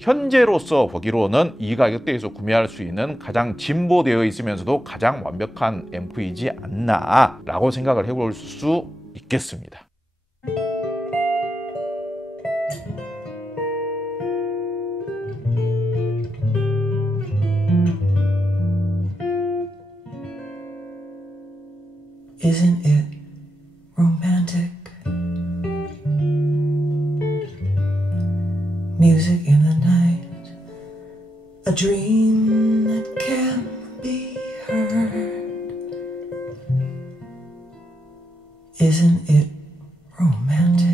현재로서 보기로는 이 가격대에서 구매할 수 있는 가장 진보되어 있으면서도 가장 완벽한 앰프이지 않나 라고 생각을 해볼 수 있겠습니다. Isn't it romantic? Music in the night, a dream that can't be heard. Isn't it romantic?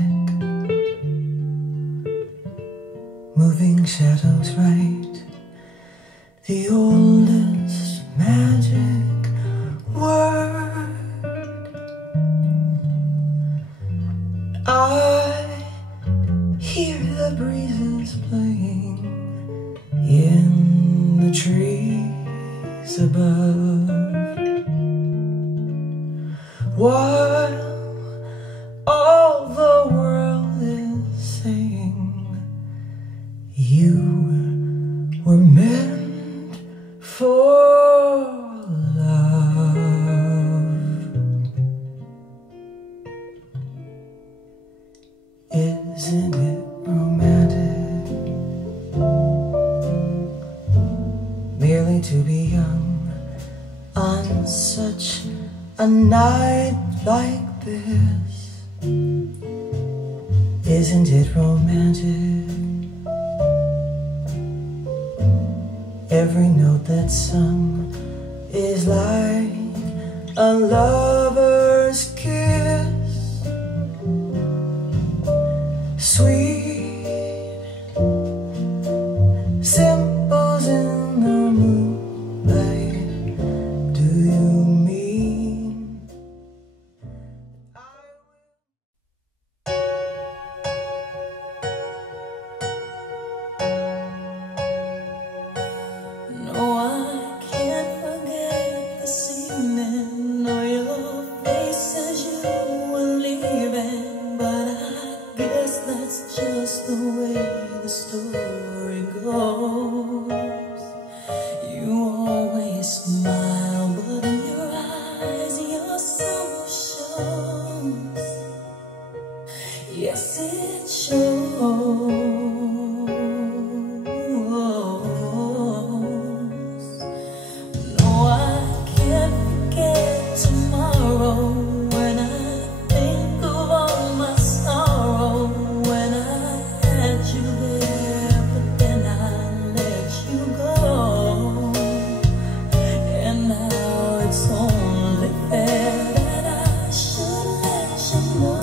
Moving shadows right, the oldest magic word. I hear the breezes playing in the trees above, while all the world is saying you were meant for love. Isn't it romantic? Merely to be young on such a night like this. Isn't it romantic? Every note that's sung is like a lover's kiss. Sweet simples in the moonlight. Do you mean No, I can't forget this evening or your face as you were leaving, but I guess that's just the way the story goes. You always smile, but in your eyes your soul shows. Yes, it shows. No, I can't forget tomorrow when I think of all my sorrow. When I had you there, but then I let you go. And now it's only fair that I should let you know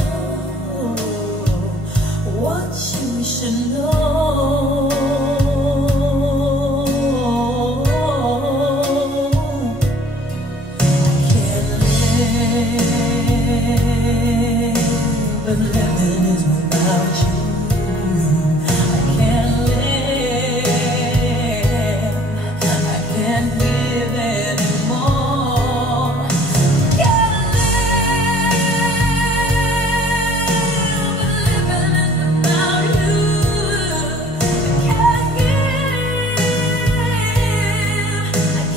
what you should know. But living is without you. I can't live, I can't give anymore. Can't live, but living is without you. I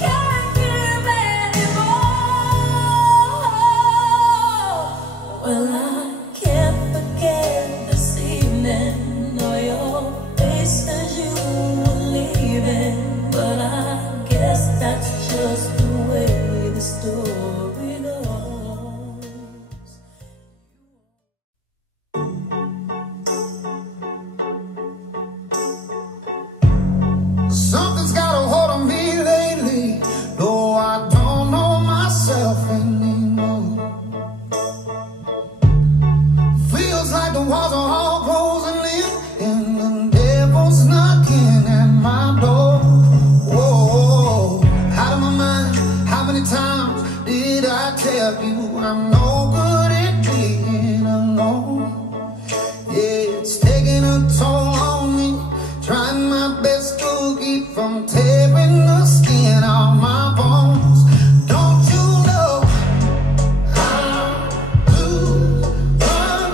can't give anymore. Well, I can't forget this evening or your face as you were leaving, but I guess that's just the way the story goes. Something's got a hold on me lately, though I don't know myself anymore. Feels like the walls are all closing in, and the devil's knocking at my door. Whoa, out of my mind, how many times did I tell you I'm no good at being alone? Yeah, it's taking a toll on me, trying my best to keep from tearing the skin off my bones. Don't you know how to run?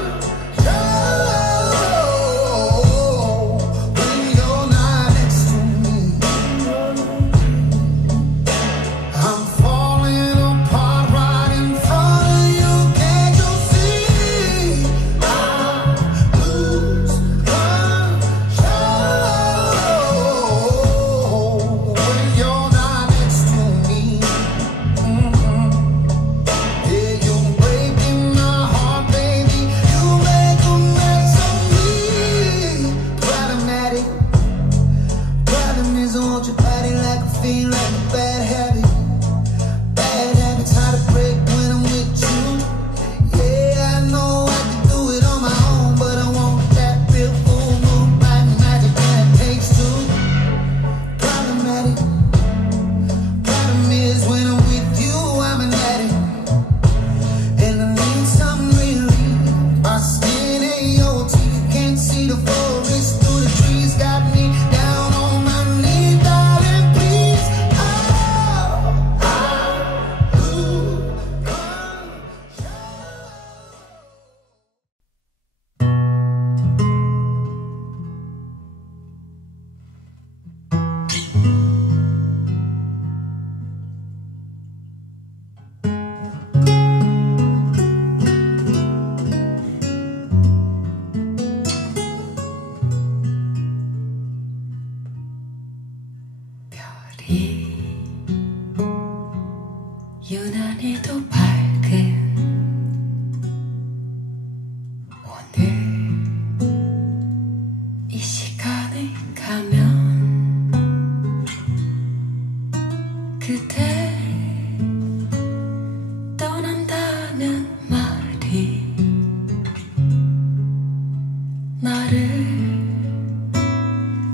When you're not 날이 유난히도 밝은 오늘 이 시간에 가면 그대 떠난다는 말이 나를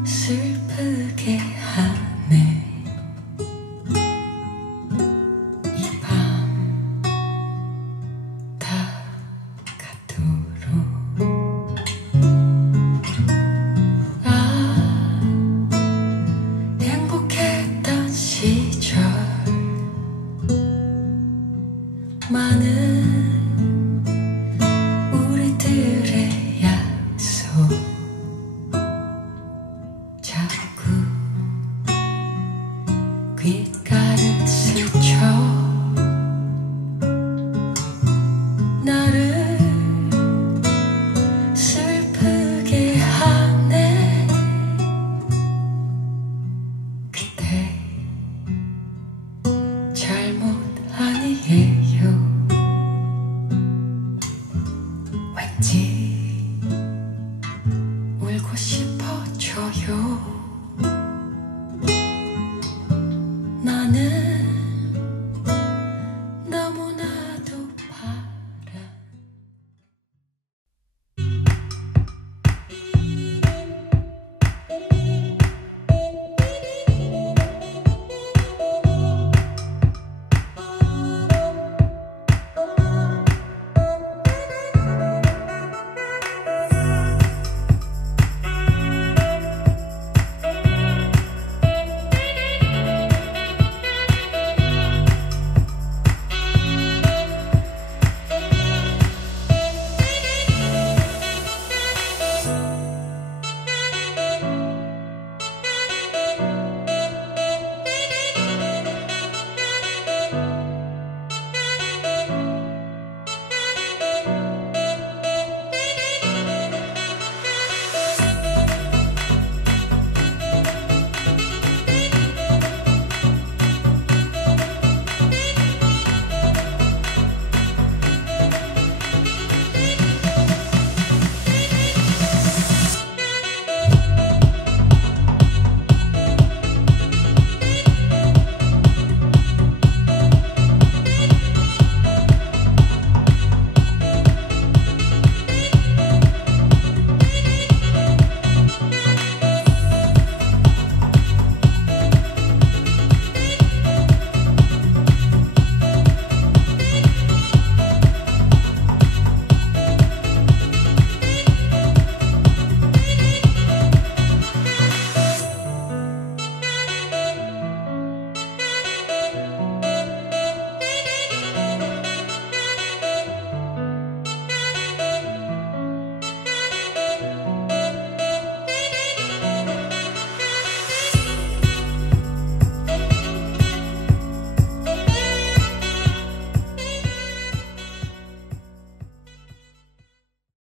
슬프게 하네. 이 밤 다가도록 행복했던 시절 많은 우리들의 약속 자꾸 귓가를 스쳐 나를 슬프게 하네. 그대 잘못 아니에요. 왠지 울고 싶어져요. 나는 너무나도 바라.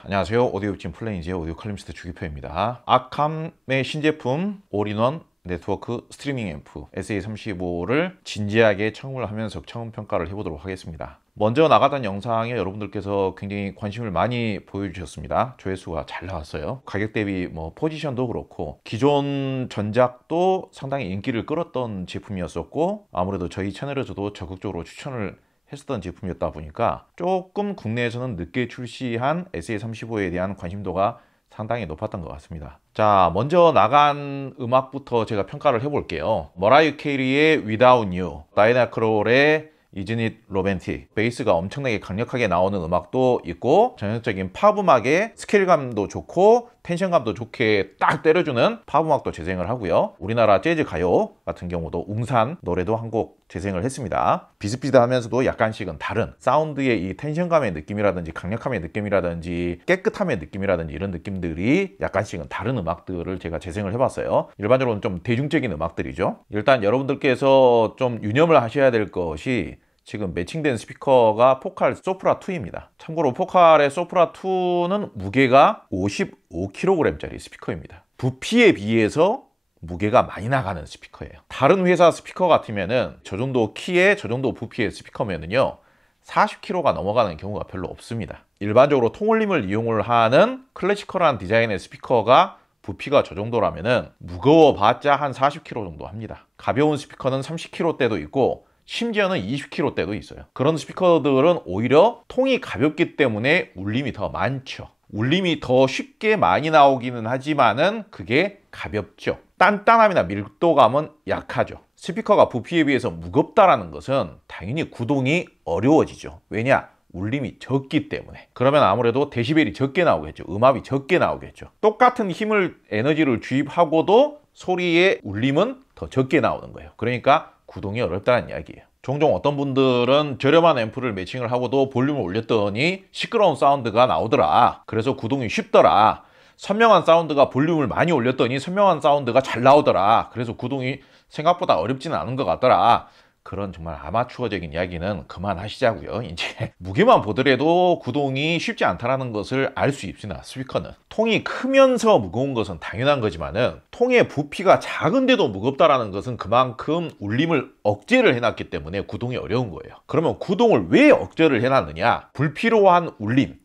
안녕하세요. 오디오웹진 플레인즈의 오디오 칼럼니스트 주기표입니다. 아캄의 신제품 올인원 네트워크 스트리밍 앰프 SA35를 진지하게 청음을 하면서 청음 평가를 해보도록 하겠습니다. 먼저 나갔던 영상에 여러분들께서 굉장히 관심을 많이 보여주셨습니다. 조회수가 잘 나왔어요. 가격 대비 포지션도 그렇고 기존 전작도 상당히 인기를 끌었던 제품이었었고, 아무래도 저희 채널에서도 적극적으로 추천을 했었던 제품이었다 보니까 조금 국내에서는 늦게 출시한 SA35에 대한 관심도가 상당히 높았던 것 같습니다. 자, 먼저 나간 음악부터 제가 평가를 해볼게요. 머라이어 캐리의 Without You, 다이애나 크롤의 Isn't It Romantic, 베이스가 엄청나게 강력하게 나오는 음악도 있고, 전형적인 팝 음악의 스케일감도 좋고 텐션감도 좋게 딱 때려주는 팝 음악도 재생을 하고요. 우리나라 재즈 가요 같은 경우도 웅산 노래도 한 곡 재생을 했습니다. 비슷비슷하면서도 약간씩은 다른 사운드의 이 텐션감의 느낌이라든지 강력함의 느낌이라든지 깨끗함의 느낌이라든지 이런 느낌들이 약간씩은 다른 음악들을 제가 재생을 해봤어요. 일반적으로는 좀 대중적인 음악들이죠. 일단 여러분들께서 좀 유념을 하셔야 될 것이, 지금 매칭된 스피커가 포칼 소프라 2입니다. 참고로 포칼의 소프라 2는 무게가 55kg짜리 스피커입니다. 부피에 비해서 무게가 많이 나가는 스피커예요. 다른 회사 스피커 같으면은 저 정도 키에 저 정도 부피의 스피커면은요 40kg가 넘어가는 경우가 별로 없습니다. 일반적으로 통울림을 이용을 하는 클래시컬한 디자인의 스피커가 부피가 저 정도라면은 무거워봤자 한 40kg 정도 합니다. 가벼운 스피커는 30kg대도 있고 심지어는 20kg대도 있어요. 그런 스피커들은 오히려 통이 가볍기 때문에 울림이 더 많죠. 울림이 더 쉽게 많이 나오기는 하지만은 그게 가볍죠. 단단함이나 밀도감은 약하죠. 스피커가 부피에 비해서 무겁다라는 것은 당연히 구동이 어려워지죠. 왜냐? 울림이 적기 때문에. 그러면 아무래도 데시벨이 적게 나오겠죠. 음압이 적게 나오겠죠. 똑같은 힘을 에너지를 주입하고도 소리의 울림은 더 적게 나오는 거예요. 그러니까 구동이 어렵다는 이야기예요. 종종 어떤 분들은 저렴한 앰프를 매칭을 하고도 볼륨을 올렸더니 시끄러운 사운드가 나오더라. 그래서 구동이 쉽더라. 선명한 사운드가 볼륨을 많이 올렸더니 선명한 사운드가 잘 나오더라. 그래서 구동이 생각보다 어렵지는 않은 것 같더라. 그런 정말 아마추어적인 이야기는 그만하시자고요. 이제 무게만 보더라도 구동이 쉽지 않다는 것을 알 수 있습니다. 스피커는 통이 크면서 무거운 것은 당연한 거지만은 통의 부피가 작은데도 무겁다라는 것은 그만큼 울림을 억제를 해놨기 때문에 구동이 어려운 거예요. 그러면 구동을 왜 억제를 해놨느냐? 불필요한 울림,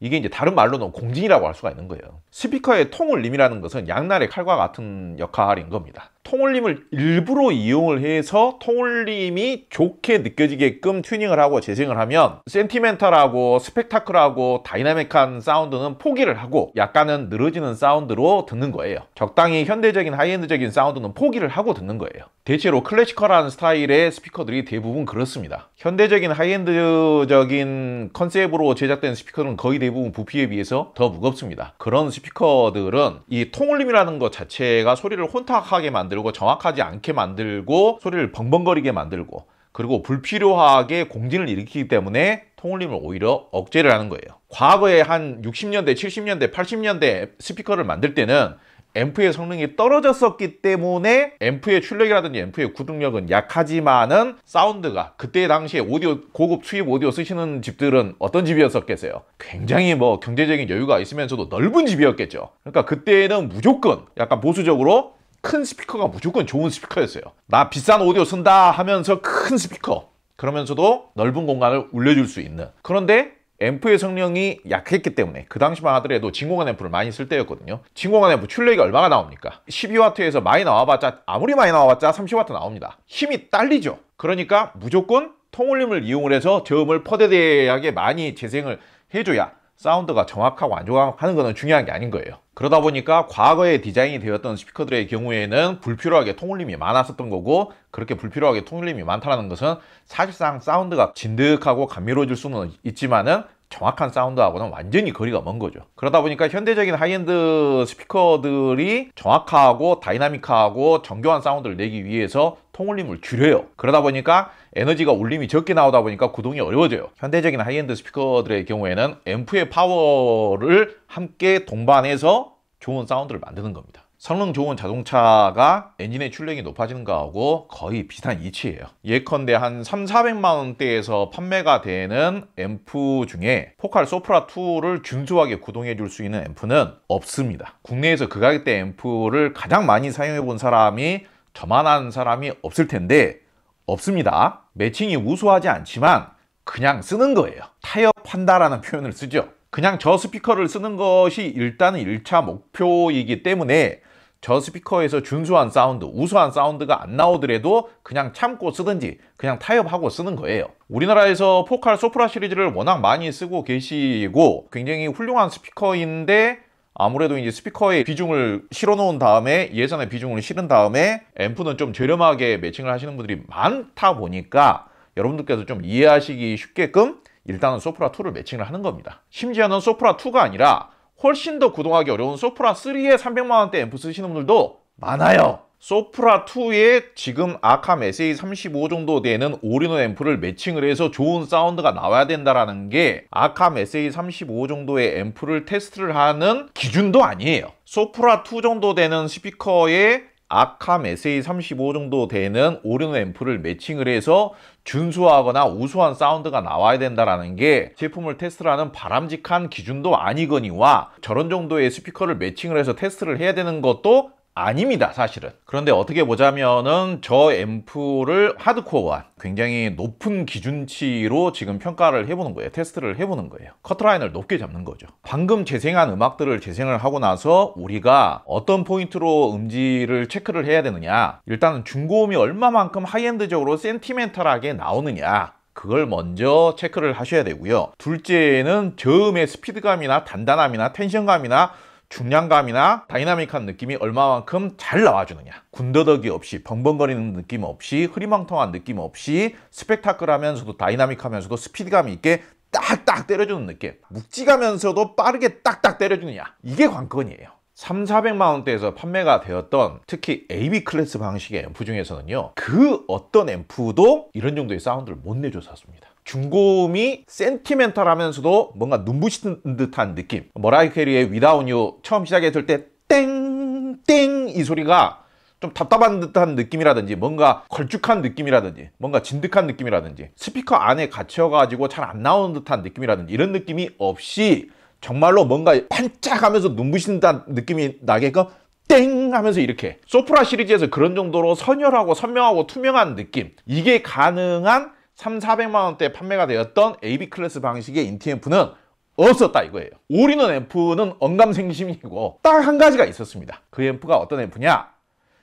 이게 이제 다른 말로는 공진이라고 할 수가 있는 거예요. 스피커의 통울림이라는 것은 양날의 칼과 같은 역할인 겁니다. 통울림을 일부러 이용을 해서 통울림이 좋게 느껴지게끔 튜닝을 하고 재생을 하면 센티멘탈하고 스펙타클하고 다이나믹한 사운드는 포기를 하고 약간은 늘어지는 사운드로 듣는 거예요. 적당히 현대적인 하이엔드적인 사운드는 포기를 하고 듣는 거예요. 대체로 클래시컬한 스타일의 스피커들이 대부분 그렇습니다. 현대적인 하이엔드적인 컨셉으로 제작된 스피커는 거의 대부분 부피에 비해서 더 무겁습니다. 그런 스피커들은 이 통울림이라는 것 자체가 소리를 혼탁하게 만들고 정확하지 않게 만들고 소리를 벙벙거리게 만들고 그리고 불필요하게 공진을 일으키기 때문에 통울림을 오히려 억제를 하는 거예요. 과거에 한 60년대, 70년대, 80년대 스피커를 만들 때는 앰프의 성능이 떨어졌었기 때문에 앰프의 출력이라든지 앰프의 구동력은 약하지만은 사운드가 그때 당시에 오디오 고급 수입 오디오 쓰시는 집들은 어떤 집이었었겠어요? 굉장히 뭐 경제적인 여유가 있으면서도 넓은 집이었겠죠. 그러니까 그때는 무조건 약간 보수적으로 큰 스피커가 무조건 좋은 스피커였어요. 나 비싼 오디오 쓴다 하면서 큰 스피커, 그러면서도 넓은 공간을 울려줄 수 있는. 그런데 앰프의 성능이 약했기 때문에 그 당시만 하더라도 진공관 앰프를 많이 쓸 때였거든요. 진공관 앰프 출력이 얼마나 나옵니까? 12W에서 많이 나와봤자 아무리 많이 나와봤자 30W 나옵니다. 힘이 딸리죠. 그러니까 무조건 통울림을 이용을 해서 저음을 퍼대대하게 많이 재생을 해줘야 사운드가 정확하고 안 정확하는 거는 중요한 게 아닌 거예요. 그러다 보니까 과거에 디자인이 되었던 스피커들의 경우에는 불필요하게 통울림이 많았었던 거고, 그렇게 불필요하게 통울림이 많다는 것은 사실상 사운드가 진득하고 감미로워질 수는 있지만은 정확한 사운드하고는 완전히 거리가 먼 거죠. 그러다 보니까 현대적인 하이엔드 스피커들이 정확하고 다이나믹하고 정교한 사운드를 내기 위해서 통울림을 줄여요. 그러다 보니까 에너지가 울림이 적게 나오다 보니까 구동이 어려워져요. 현대적인 하이엔드 스피커들의 경우에는 앰프의 파워를 함께 동반해서 좋은 사운드를 만드는 겁니다. 성능 좋은 자동차가 엔진의 출력이 높아지는 거하고 거의 비슷한 이치예요. 예컨대 한 300~400만 원대에서 판매가 되는 앰프 중에 포칼 소프라 2를 준수하게 구동해 줄 수 있는 앰프는 없습니다. 국내에서 그 가격대 앰프를 가장 많이 사용해 본 사람이 저만한 사람이 없을 텐데 없습니다. 매칭이 우수하지 않지만 그냥 쓰는 거예요. 타협한다라는 표현을 쓰죠. 그냥 저 스피커를 쓰는 것이 일단은 1차 목표이기 때문에 저 스피커에서 준수한 사운드, 우수한 사운드가 안 나오더라도 그냥 참고 쓰든지 그냥 타협하고 쓰는 거예요. 우리나라에서 포칼 소프라 시리즈를 워낙 많이 쓰고 계시고 굉장히 훌륭한 스피커인데 아무래도 이제 스피커에 비중을 실어 놓은 다음에 예산의 비중을 실은 다음에 앰프는 좀 저렴하게 매칭을 하시는 분들이 많다 보니까 여러분들께서 좀 이해하시기 쉽게끔 일단은 소프라 2를 매칭을 하는 겁니다. 심지어는 소프라 2가 아니라 훨씬 더 구동하기 어려운 소프라 3에 300만 원대 앰프 쓰시는 분들도 많아요. 소프라 2에 지금 아캄 SA35 정도 되는 올인원 앰프를 매칭을 해서 좋은 사운드가 나와야 된다라는 게 아캄 SA35 정도의 앰프를 테스트를 하는 기준도 아니에요. 소프라 2 정도 되는 스피커에 아캄 SA35 정도 되는 올인원 앰프를 매칭을 해서 준수하거나 우수한 사운드가 나와야 된다라는 게 제품을 테스트를 하는 바람직한 기준도 아니거니와 저런 정도의 스피커를 매칭을 해서 테스트를 해야 되는 것도 아닙니다, 사실은. 그런데 어떻게 보자면은 저 앰프를 하드코어한 굉장히 높은 기준치로 지금 평가를 해보는 거예요. 테스트를 해보는 거예요. 커트라인을 높게 잡는 거죠. 방금 재생한 음악들을 재생을 하고 나서 우리가 어떤 포인트로 음질을 체크를 해야 되느냐, 일단은 중고음이 얼마만큼 하이엔드적으로 센티멘탈하게 나오느냐, 그걸 먼저 체크를 하셔야 되고요. 둘째는 저음의 스피드감이나 단단함이나 텐션감이나 중량감이나 다이나믹한 느낌이 얼마만큼 잘 나와주느냐, 군더더기 없이 벙벙거리는 느낌 없이 흐리멍텅한 느낌 없이 스펙타클하면서도 다이나믹하면서도 스피드감 있게 딱딱 때려주는 느낌, 묵직하면서도 빠르게 딱딱 때려주느냐, 이게 관건이에요. 3,400만 원대에서 판매가 되었던 특히 AB 클래스 방식의 앰프 중에서는요, 그 어떤 앰프도 이런 정도의 사운드를 못 내줬었습니다. 중고음이 센티멘탈하면서도 뭔가 눈부시는 듯한 느낌, 머라이어 캐리의 Without You 처음 시작했을 때 땡땡 이 소리가 좀 답답한 듯한 느낌이라든지 뭔가 걸쭉한 느낌이라든지 뭔가 진득한 느낌이라든지 스피커 안에 갇혀가지고 잘 안 나오는 듯한 느낌이라든지 이런 느낌이 없이 정말로 뭔가 반짝하면서 눈부시는 듯한 느낌이 나게끔 땡 하면서 이렇게, 소프라 시리즈에서 그런 정도로 선열하고 선명하고 투명한 느낌, 이게 가능한 3,400만 원대 판매가 되었던 AB 클래스 방식의 인티 앰프는 없었다 이거예요. 올인원 앰프는 언감생심이고 딱 한 가지가 있었습니다. 그 앰프가 어떤 앰프냐?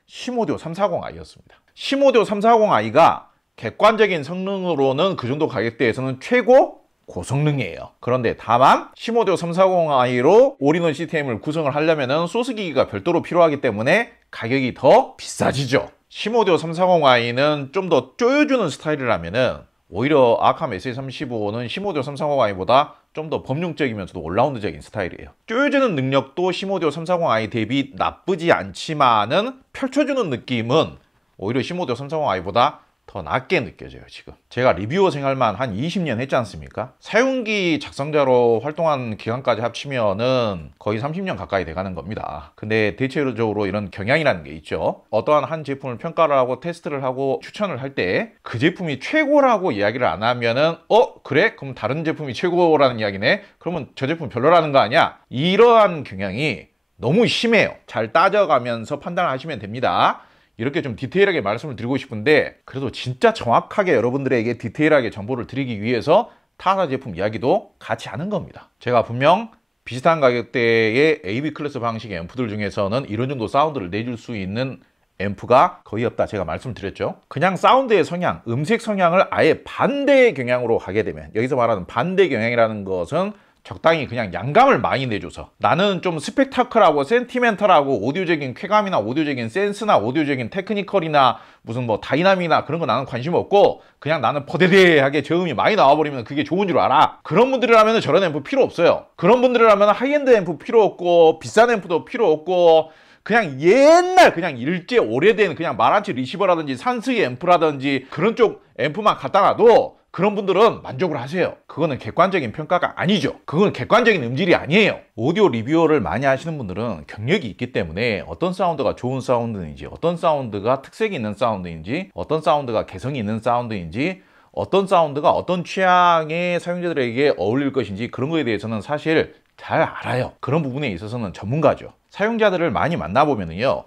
시모디오 340i였습니다. 시모디오 340i가 객관적인 성능으로는 그 정도 가격대에서는 최고 고성능이에요. 그런데 다만 시모디오 340i로 올인원 시스템을 구성을 하려면 소스기기가 별도로 필요하기 때문에 가격이 더 비싸지죠. 시모디오 340i는 좀 더 쪼여주는 스타일이라면은 오히려 아캄 SA35는 시모디오 340i보다 좀 더 범용적이면서도 올라운드적인 스타일이에요. 쪼여주는 능력도 시모디오 340i 대비 나쁘지 않지만은 펼쳐주는 느낌은 오히려 시모디오 340i보다 더 낮게 느껴져요. 지금 제가 리뷰어 생활만 한 20년 했지 않습니까? 사용기 작성자로 활동한 기간까지 합치면은 거의 30년 가까이 돼가는 겁니다. 근데 대체적으로 이런 경향이라는 게 있죠. 어떠한 한 제품을 평가를 하고 테스트를 하고 추천을 할 때 그 제품이 최고라고 이야기를 안 하면은 그래? 그럼 다른 제품이 최고라는 이야기네? 그러면 저 제품 별로라는 거 아니야? 이러한 경향이 너무 심해요. 잘 따져가면서 판단을 하시면 됩니다. 이렇게 좀 디테일하게 말씀을 드리고 싶은데, 그래도 진짜 정확하게 여러분들에게 디테일하게 정보를 드리기 위해서 타사 제품 이야기도 같이 하는 겁니다. 제가 분명 비슷한 가격대의 AB 클래스 방식의 앰프들 중에서는 이런 정도 사운드를 내줄 수 있는 앰프가 거의 없다 제가 말씀드렸죠. 그냥 사운드의 성향, 음색 성향을 아예 반대의 경향으로 가게 되면, 여기서 말하는 반대 경향이라는 것은 적당히 그냥 양감을 많이 내줘서 나는 좀 스펙타클하고 센티멘탈하고 오디오적인 쾌감이나 오디오적인 센스나 오디오적인 테크니컬이나 무슨 뭐 다이나믹이나 그런 거 나는 관심 없고 그냥 나는 퍼대대하게 저음이 많이 나와버리면 그게 좋은 줄 알아. 그런 분들이라면 저런 앰프 필요 없어요. 그런 분들이라면 하이엔드 앰프 필요 없고 비싼 앰프도 필요 없고 그냥 옛날 그냥 일제 오래된 그냥 마란치 리시버라든지 산스이 앰프라든지 그런 쪽 앰프만 갖다 놔도 그런 분들은 만족을 하세요. 그거는 객관적인 평가가 아니죠. 그건 객관적인 음질이 아니에요. 오디오 리뷰어를 많이 하시는 분들은 경력이 있기 때문에 어떤 사운드가 좋은 사운드인지, 어떤 사운드가 특색이 있는 사운드인지, 어떤 사운드가 개성이 있는 사운드인지, 어떤 사운드가 어떤 취향의 사용자들에게 어울릴 것인지 그런 거에 대해서는 사실 잘 알아요. 그런 부분에 있어서는 전문가죠. 사용자들을 많이 만나보면요,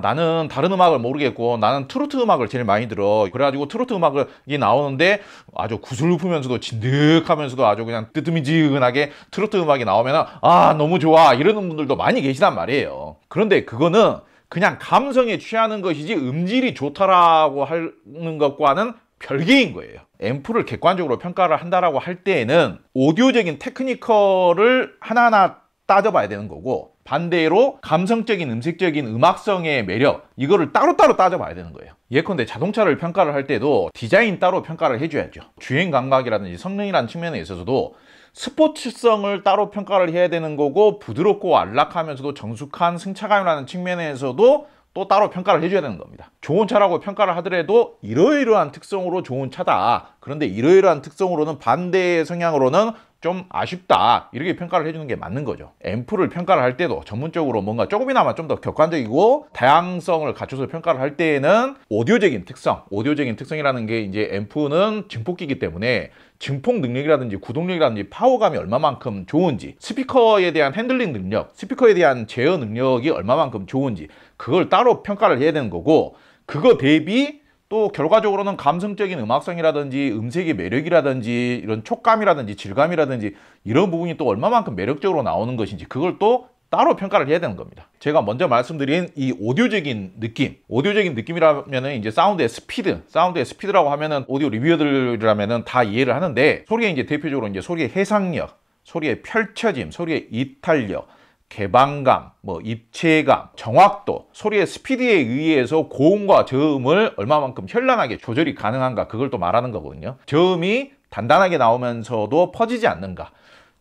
나는 다른 음악을 모르겠고 나는 트로트 음악을 제일 많이 들어. 그래가지고 트로트 음악이 나오는데 아주 구슬프면서도 진득하면서도 아주 그냥 뜨뜨미지근하게 트로트 음악이 나오면 너무 좋아 이러는 분들도 많이 계시단 말이에요. 그런데 그거는 그냥 감성에 취하는 것이지 음질이 좋다라고 하는 것과는 별개인 거예요. 앰프를 객관적으로 평가를 한다라고 할 때에는 오디오적인 테크니컬을 하나하나 따져봐야 되는 거고, 반대로 감성적인 음색적인 음악성의 매력, 이거를 따로따로 따져봐야 되는 거예요. 예컨대 자동차를 평가를 할 때도 디자인 따로 평가를 해줘야죠. 주행 감각이라든지 성능이라는 측면에 있어서도 스포츠성을 따로 평가를 해야 되는 거고, 부드럽고 안락하면서도 정숙한 승차감이라는 측면에서도 또 따로 평가를 해줘야 되는 겁니다. 좋은 차라고 평가를 하더라도 이러이러한 특성으로 좋은 차다. 그런데 이러이러한 특성으로는 반대의 성향으로는 좀 아쉽다 이렇게 평가를 해주는 게 맞는 거죠. 앰프를 평가를 할 때도 전문적으로 뭔가 조금이나마 좀 더 객관적이고 다양성을 갖춰서 평가를 할 때에는 오디오적인 특성이라는 게 이제 앰프는 증폭기이기 때문에 증폭 능력이라든지 구동력이라든지 파워감이 얼마만큼 좋은지, 스피커에 대한 핸들링 능력, 스피커에 대한 제어 능력이 얼마만큼 좋은지 그걸 따로 평가를 해야 되는 거고, 그거 대비 또 결과적으로는 감성적인 음악성이라든지 음색의 매력이라든지 이런 촉감이라든지 질감이라든지 이런 부분이 또 얼마만큼 매력적으로 나오는 것인지 그걸 또 따로 평가를 해야 되는 겁니다. 제가 먼저 말씀드린 이 오디오적인 느낌이라면은 이제 사운드의 스피드라고 하면은 오디오 리뷰어들이라면은 다 이해를 하는데, 소리의 이제 대표적으로 이제 소리의 해상력, 소리의 펼쳐짐, 소리의 이탈력, 개방감, 뭐 입체감, 정확도, 소리의 스피드에 의해서 고음과 저음을 얼마만큼 현란하게 조절이 가능한가 그걸 또 말하는 거거든요. 저음이 단단하게 나오면서도 퍼지지 않는가,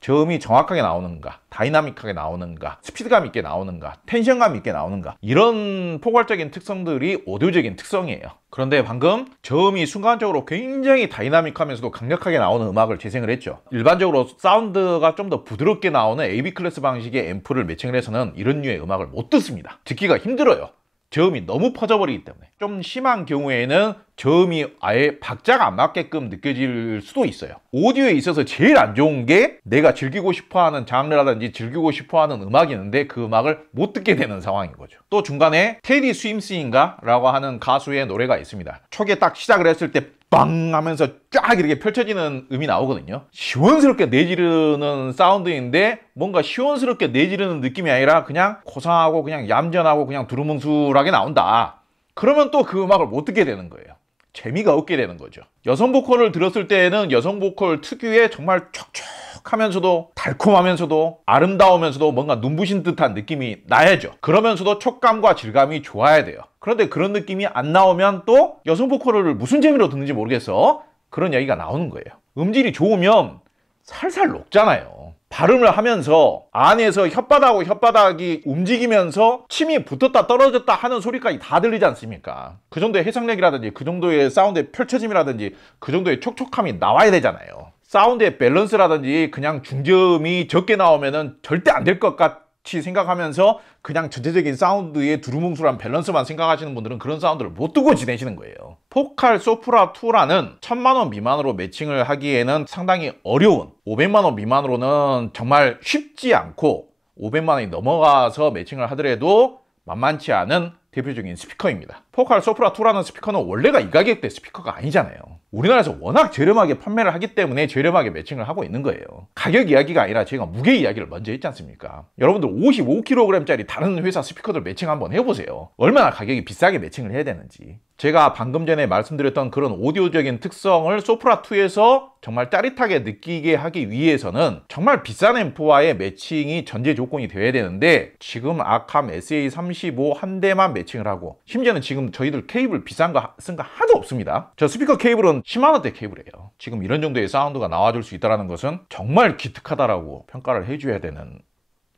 저음이 정확하게 나오는가, 다이나믹하게 나오는가, 스피드감 있게 나오는가, 텐션감 있게 나오는가, 이런 포괄적인 특성들이 오디오적인 특성이에요. 그런데 방금 저음이 순간적으로 굉장히 다이나믹하면서도 강력하게 나오는 음악을 재생을 했죠. 일반적으로 사운드가 좀 더 부드럽게 나오는 AB 클래스 방식의 앰프를 매칭을 해서는 이런 류의 음악을 못 듣습니다. 듣기가 힘들어요. 저음이 너무 퍼져버리기 때문에. 좀 심한 경우에는 저음이 아예 박자가 안 맞게끔 느껴질 수도 있어요. 오디오에 있어서 제일 안 좋은 게 내가 즐기고 싶어하는 장르라든지 즐기고 싶어하는 음악이 있는데 그 음악을 못 듣게 되는 상황인 거죠. 또 중간에 테디 스윕스인가 라고 하는 가수의 노래가 있습니다. 초기에 딱 시작을 했을 때 빵 하면서 쫙 이렇게 펼쳐지는 음이 나오거든요. 시원스럽게 내지르는 사운드인데 뭔가 시원스럽게 내지르는 느낌이 아니라 그냥 고상하고 그냥 얌전하고 그냥 두루뭉술하게 나온다. 그러면 또 그 음악을 못 듣게 되는 거예요. 재미가 없게 되는 거죠. 여성 보컬을 들었을 때에는 여성 보컬 특유의 정말 촉촉하면서도 달콤하면서도 아름다우면서도 뭔가 눈부신 듯한 느낌이 나야죠. 그러면서도 촉감과 질감이 좋아야 돼요. 그런데 그런 느낌이 안 나오면 또 여성 보컬을 무슨 재미로 듣는지 모르겠어. 그런 이야기가 나오는 거예요. 음질이 좋으면 살살 녹잖아요. 발음을 하면서 안에서 혓바닥하고 혓바닥이 움직이면서 침이 붙었다 떨어졌다 하는 소리까지 다 들리지 않습니까? 그 정도의 해상력이라든지 그 정도의 사운드의 펼쳐짐이라든지 그 정도의 촉촉함이 나와야 되잖아요. 사운드의 밸런스라든지 그냥 중저음이 적게 나오면은 절대 안 될 것 같이 생각하면서 그냥 전체적인 사운드의 두루뭉술한 밸런스만 생각하시는 분들은 그런 사운드를 못 듣고 지내시는 거예요. 포칼 소프라 2라는 1000만원 미만으로 매칭을 하기에는 상당히 어려운, 500만원 미만으로는 정말 쉽지 않고 500만원이 넘어가서 매칭을 하더라도 만만치 않은 대표적인 스피커입니다. 포칼 소프라 2라는 스피커는 원래가 이 가격대 스피커가 아니잖아요. 우리나라에서 워낙 저렴하게 판매를 하기 때문에 저렴하게 매칭을 하고 있는 거예요. 가격 이야기가 아니라 제가 무게 이야기를 먼저 했지 않습니까? 여러분들 55kg짜리 다른 회사 스피커들 매칭 한번 해보세요. 얼마나 가격이 비싸게 매칭을 해야 되는지. 제가 방금 전에 말씀드렸던 그런 오디오적인 특성을 소프라 2에서 정말 짜릿하게 느끼게 하기 위해서는 정말 비싼 앰프와의 매칭이 전제 조건이 되어야 되는데, 지금 아캄 SA35 한 대만 매칭을 하고, 심지어는 지금 저희들 케이블 비싼 거 쓴 거 하나도 없습니다. 저 스피커 케이블은 10만원대 케이블이에요. 지금 이런 정도의 사운드가 나와줄 수 있다는 것은 정말 기특하다라고 평가를 해줘야 되는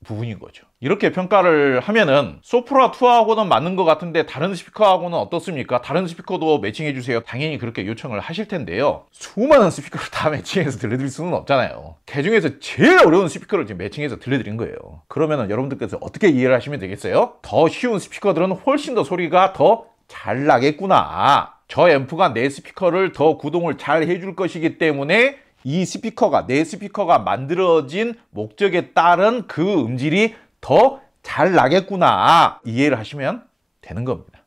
부분인 거죠. 이렇게 평가를 하면은 소프라 2하고는 맞는 것 같은데 다른 스피커하고는 어떻습니까? 다른 스피커도 매칭해 주세요. 당연히 그렇게 요청을 하실 텐데요. 수많은 스피커를 다 매칭해서 들려드릴 수는 없잖아요. 그 중에서 제일 어려운 스피커를 지금 매칭해서 들려드린 거예요. 그러면은 여러분들께서 어떻게 이해를 하시면 되겠어요? 더 쉬운 스피커들은 훨씬 더 소리가 더 잘 나겠구나. 저 앰프가 내 스피커를 더 구동을 잘 해줄 것이기 때문에 이 스피커가, 내 스피커가 만들어진 목적에 따른 그 음질이 더 잘 나겠구나. 이해를 하시면 되는 겁니다.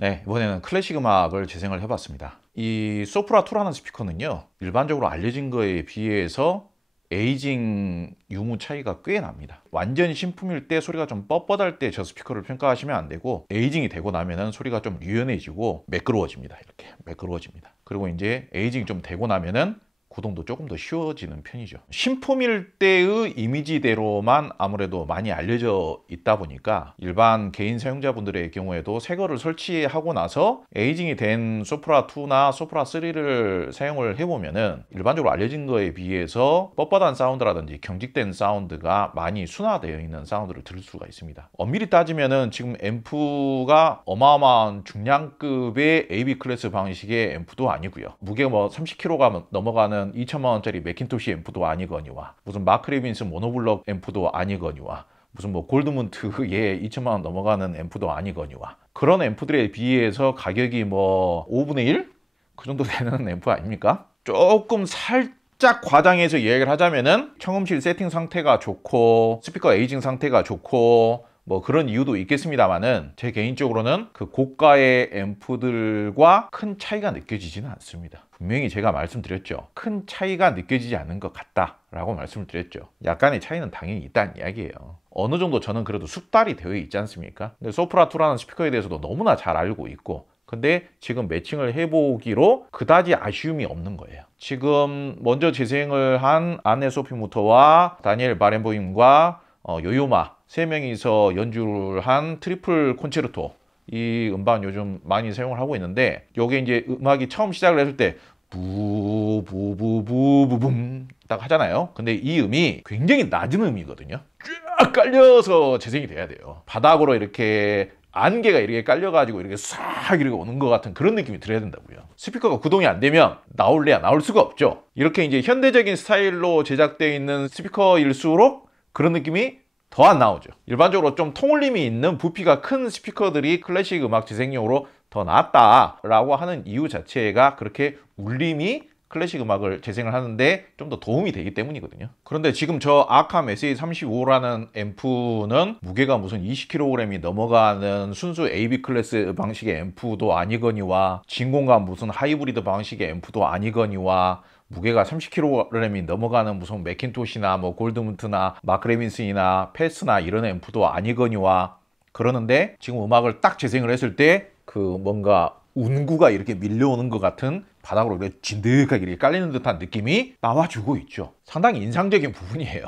네, 이번에는 클래식 음악을 재생을 해봤습니다. 이 소프라2라는 스피커는요, 일반적으로 알려진 거에 비해서 에이징 유무 차이가 꽤 납니다. 완전 신품일 때 소리가 좀 뻣뻣할 때 저 스피커를 평가하시면 안 되고, 에이징이 되고 나면은 소리가 좀 유연해지고 매끄러워집니다. 이렇게 매끄러워집니다. 그리고 이제 에이징이 좀 되고 나면은 구동도 조금 더 쉬워지는 편이죠. 신품일 때의 이미지대로만 아무래도 많이 알려져 있다 보니까 일반 개인 사용자분들의 경우에도 새 거를 설치하고 나서 에이징이 된 소프라2나 소프라3를 사용을 해보면은 일반적으로 알려진 거에 비해서 뻣뻣한 사운드라든지 경직된 사운드가 많이 순화되어 있는 사운드를 들을 수가 있습니다. 엄밀히 따지면은 지금 앰프가 어마어마한 중량급의 AB 클래스 방식의 앰프도 아니고요. 무게가 뭐 30kg가 넘어가는 2천만 원짜리 맥킨토시 앰프도 아니거니와, 무슨 마크 레빈스 모노블럭 앰프도 아니거니와, 무슨 뭐 골드문트의 2천만 원 넘어가는 앰프도 아니거니와, 그런 앰프들에 비해서 가격이 뭐 5분의 1? 그 정도 되는 앰프 아닙니까? 조금 살짝 과장해서 이야기를 하자면은 청음실 세팅 상태가 좋고 스피커 에이징 상태가 좋고 뭐 그런 이유도 있겠습니다만은, 제 개인적으로는 그 고가의 앰프들과 큰 차이가 느껴지지는 않습니다. 분명히 제가 말씀드렸죠. 큰 차이가 느껴지지 않는 것 같다 라고 말씀을 드렸죠. 약간의 차이는 당연히 있다는 이야기예요. 어느 정도 저는 그래도 숙달이 되어 있지 않습니까? 근데 소프라2라는 스피커에 대해서도 너무나 잘 알고 있고, 근데 지금 매칭을 해보기로 그다지 아쉬움이 없는 거예요. 지금 먼저 재생을 한 아네 소피 무터와 다니엘 바렌보임과 요요마 세 명이서 연주를 한 트리플 콘체르토, 이 음반 요즘 많이 사용을 하고 있는데, 요게 이제 음악이 처음 시작을 했을 때 부부부부부붐 딱 하잖아요. 근데 이 음이 굉장히 낮은 음이거든요. 쫙 깔려서 재생이 돼야 돼요. 바닥으로 이렇게 안개가 이렇게 깔려가지고 이렇게 싹 이렇게 오는 것 같은 그런 느낌이 들어야 된다고요. 스피커가 구동이 안 되면 나올래야 나올 수가 없죠. 이렇게 이제 현대적인 스타일로 제작되어 있는 스피커일수록 그런 느낌이 더 안 나오죠. 일반적으로 좀 통울림이 있는 부피가 큰 스피커들이 클래식 음악 재생용으로 더 낫다라고 하는 이유 자체가 그렇게 울림이 클래식 음악을 재생을 하는데 좀 더 도움이 되기 때문이거든요. 그런데 지금 저 아캄 SA35라는 앰프는 무게가 무슨 20kg이 넘어가는 순수 AB 클래스 방식의 앰프도 아니거니와, 진공관 무슨 하이브리드 방식의 앰프도 아니거니와, 무게가 30kg이 넘어가는 무슨 맥킨토시나 뭐 골드문트나 마크레빈스나 패스나 이런 앰프도 아니거니와, 그러는데 지금 음악을 딱 재생을 했을 때 그 뭔가 운구가 이렇게 밀려오는 것 같은 바닥으로 이렇게 진득하게 이렇게 깔리는 듯한 느낌이 나와주고 있죠. 상당히 인상적인 부분이에요.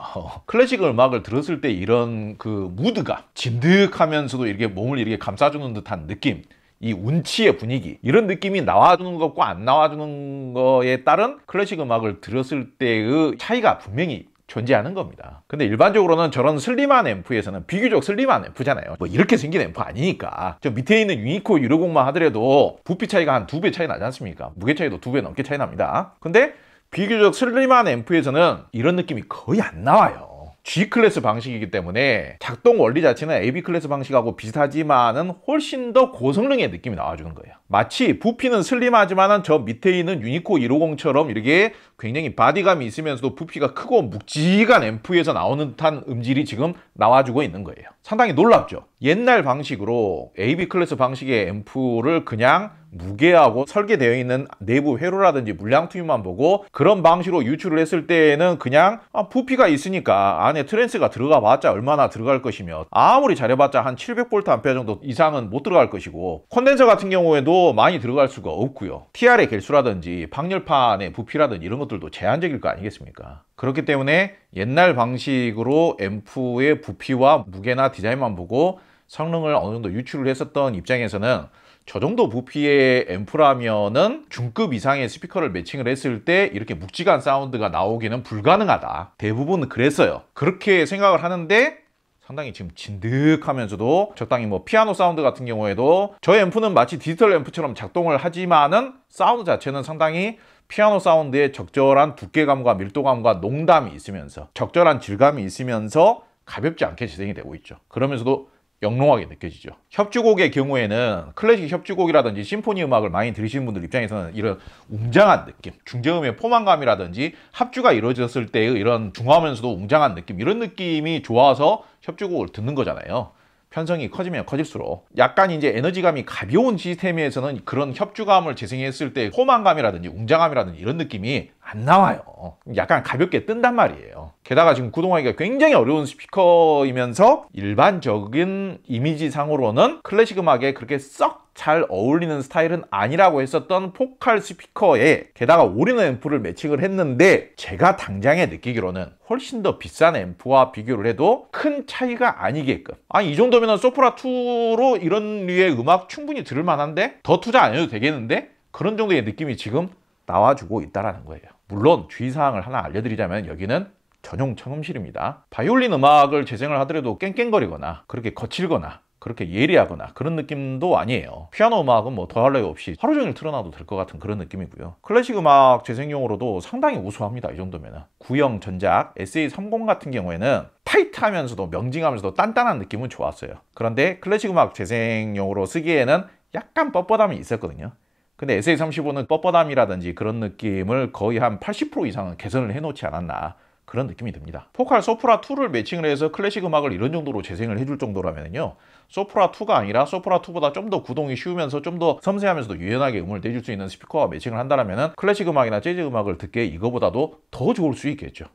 클래식 음악을 들었을 때 이런 그 무드가 진득하면서도 이렇게 몸을 이렇게 감싸주는 듯한 느낌, 이 운치의 분위기, 이런 느낌이 나와주는 것과 안 나와주는 거에 따른 클래식 음악을 들었을 때의 차이가 분명히 존재하는 겁니다. 근데 일반적으로는 저런 슬림한 앰프에서는, 비교적 슬림한 앰프잖아요. 뭐 이렇게 생긴 앰프 아니니까. 저 밑에 있는 유니코 150만 하더라도 부피 차이가 한 2배 차이 나지 않습니까? 무게 차이도 2배 넘게 차이 납니다. 근데 비교적 슬림한 앰프에서는 이런 느낌이 거의 안 나와요. G클래스 방식이기 때문에 작동 원리 자체는 AB클래스 방식하고 비슷하지만은 훨씬 더 고성능의 느낌이 나와주는 거예요. 마치 부피는 슬림하지만은 저 밑에 있는 유니코 150처럼 이렇게 굉장히 바디감이 있으면서도 부피가 크고 묵직한 앰프에서 나오는 듯한 음질이 지금 나와주고 있는 거예요. 상당히 놀랍죠? 옛날 방식으로 AB클래스 방식의 앰프를 그냥 무게하고 설계되어 있는 내부 회로라든지 물량 투입만 보고 그런 방식으로 유출을 했을 때에는 그냥 부피가 있으니까 안에 트랜스가 들어가 봤자 얼마나 들어갈 것이며, 아무리 잘해봤자 한 700V A 정도 이상은 못 들어갈 것이고, 콘덴서 같은 경우에도 많이 들어갈 수가 없고요. TR의 개수라든지 방열판의 부피라든지 이런 것들도 제한적일 거 아니겠습니까? 그렇기 때문에 옛날 방식으로 앰프의 부피와 무게나 디자인만 보고 성능을 어느 정도 유출을 했었던 입장에서는 저 정도 부피의 앰프라면은 중급 이상의 스피커를 매칭을 했을 때 이렇게 묵직한 사운드가 나오기는 불가능하다. 대부분 그랬어요. 그렇게 생각을 하는데 상당히 지금 진득하면서도 적당히 뭐 피아노 사운드 같은 경우에도 저 앰프는 마치 디지털 앰프처럼 작동을 하지만은 사운드 자체는 상당히 피아노 사운드의 적절한 두께감과 밀도감과 농담이 있으면서 적절한 질감이 있으면서 가볍지 않게 재생이 되고 있죠. 그러면서도 영롱하게 느껴지죠. 협주곡의 경우에는 클래식 협주곡이라든지 심포니 음악을 많이 들으시는 분들 입장에서는 이런 웅장한 느낌, 중저음의 포만감이라든지 합주가 이루어졌을 때의 이런 중하면서도 웅장한 느낌, 이런 느낌이 좋아서 협주곡을 듣는 거잖아요. 편성이 커지면 커질수록 약간 이제 에너지감이 가벼운 시스템에서는 그런 협주감을 재생했을 때 포만감이라든지 웅장함이라든지 이런 느낌이 안 나와요. 약간 가볍게 뜬단 말이에요. 게다가 지금 구동하기가 굉장히 어려운 스피커이면서 일반적인 이미지상으로는 클래식 음악에 그렇게 썩 잘 어울리는 스타일은 아니라고 했었던 포칼 스피커에 게다가 올인원 앰프를 매칭을 했는데, 제가 당장에 느끼기로는 훨씬 더 비싼 앰프와 비교를 해도 큰 차이가 아니게끔, 아니 이 정도면 소프라2로 이런 류의 음악 충분히 들을 만한데 더 투자 안 해도 되겠는데, 그런 정도의 느낌이 지금 나와주고 있다는 거예요. 물론 주의사항을 하나 알려드리자면 여기는 전용 청음실입니다. 바이올린 음악을 재생을 하더라도 깽깽거리거나 그렇게 거칠거나 그렇게 예리하거나 그런 느낌도 아니에요. 피아노 음악은 뭐 더할 나위 없이 하루 종일 틀어놔도 될 것 같은 그런 느낌이고요. 클래식 음악 재생용으로도 상당히 우수합니다. 이 정도면. 구형 전작 SA30 같은 경우에는 타이트하면서도 명징하면서도 단단한 느낌은 좋았어요. 그런데 클래식 음악 재생용으로 쓰기에는 약간 뻣뻣함이 있었거든요. 근데 SA35는 뻣뻣함이라든지 그런 느낌을 거의 한 80% 이상은 개선을 해놓지 않았나, 그런 느낌이 듭니다. 포칼 소프라2를 매칭을 해서 클래식 음악을 이런 정도로 재생을 해줄 정도라면요, 소프라2가 아니라 소프라2보다 좀 더 구동이 쉬우면서 좀 더 섬세하면서도 유연하게 음을 내줄 수 있는 스피커와 매칭을 한다면 클래식 음악이나 재즈 음악을 듣기에 이거보다도 더 좋을 수 있겠죠.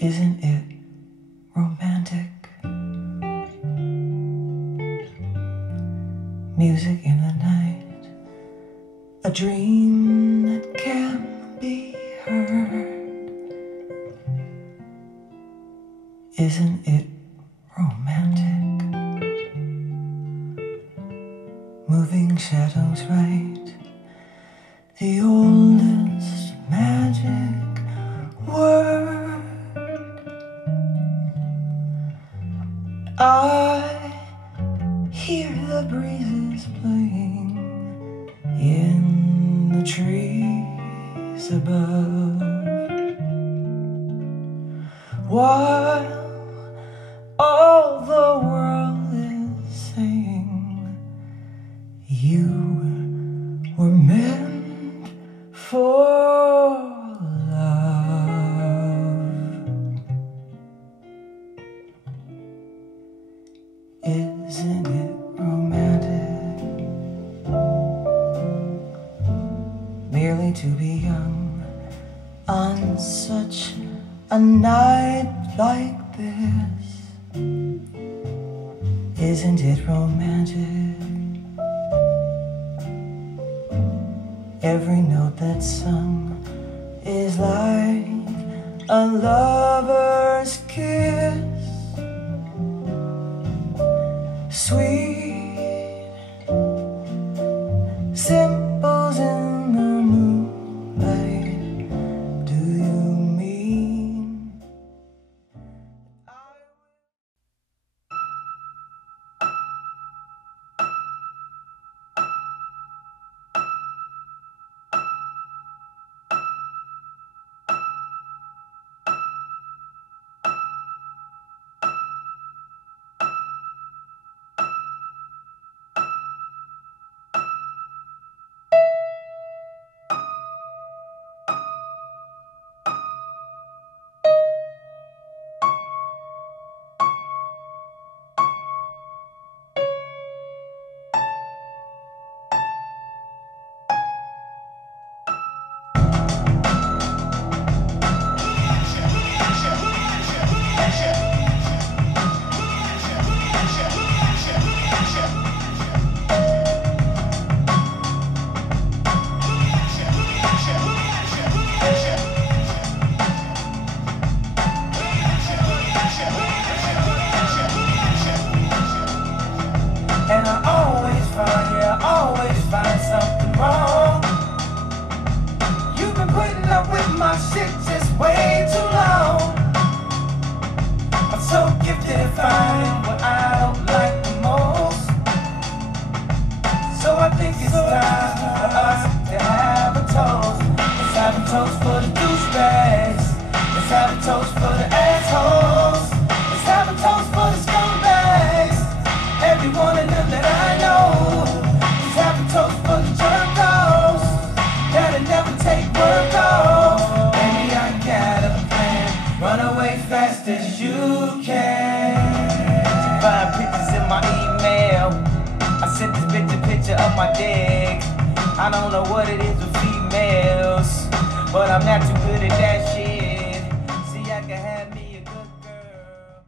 Isn't it romantic? Music in the night, a dream that can't be heard. Isn't it romantic? Moving shadows right, the oldest magic word. I hear the breezes playing in the trees above, while all the world is saying you were meant for love. Isn't it romantic? Merely to be young On such a night like this, isn't it romantic? Every note that's sung is like a lover's kiss. Sweet symbols in the moonlight. Do you mean And I always find something wrong. You've been putting up with my shit just way too long. I'm so gifted at finding what I don't like the most. So I think it's time for us to have a toast. Let's have a toast for the douchebags. Let's have a toast for the assholes. Let's have a toast for the scumbags. Every one of them that I know. Let's have a toast for the jerk-offs that'll never take work off. Baby, I got a plan. Run away fast as you can. Find pictures in my email. I sent this bitch a picture of my dick. I don't know what it is with females, but I'm not too good at that shit. See, I can have me a good girl.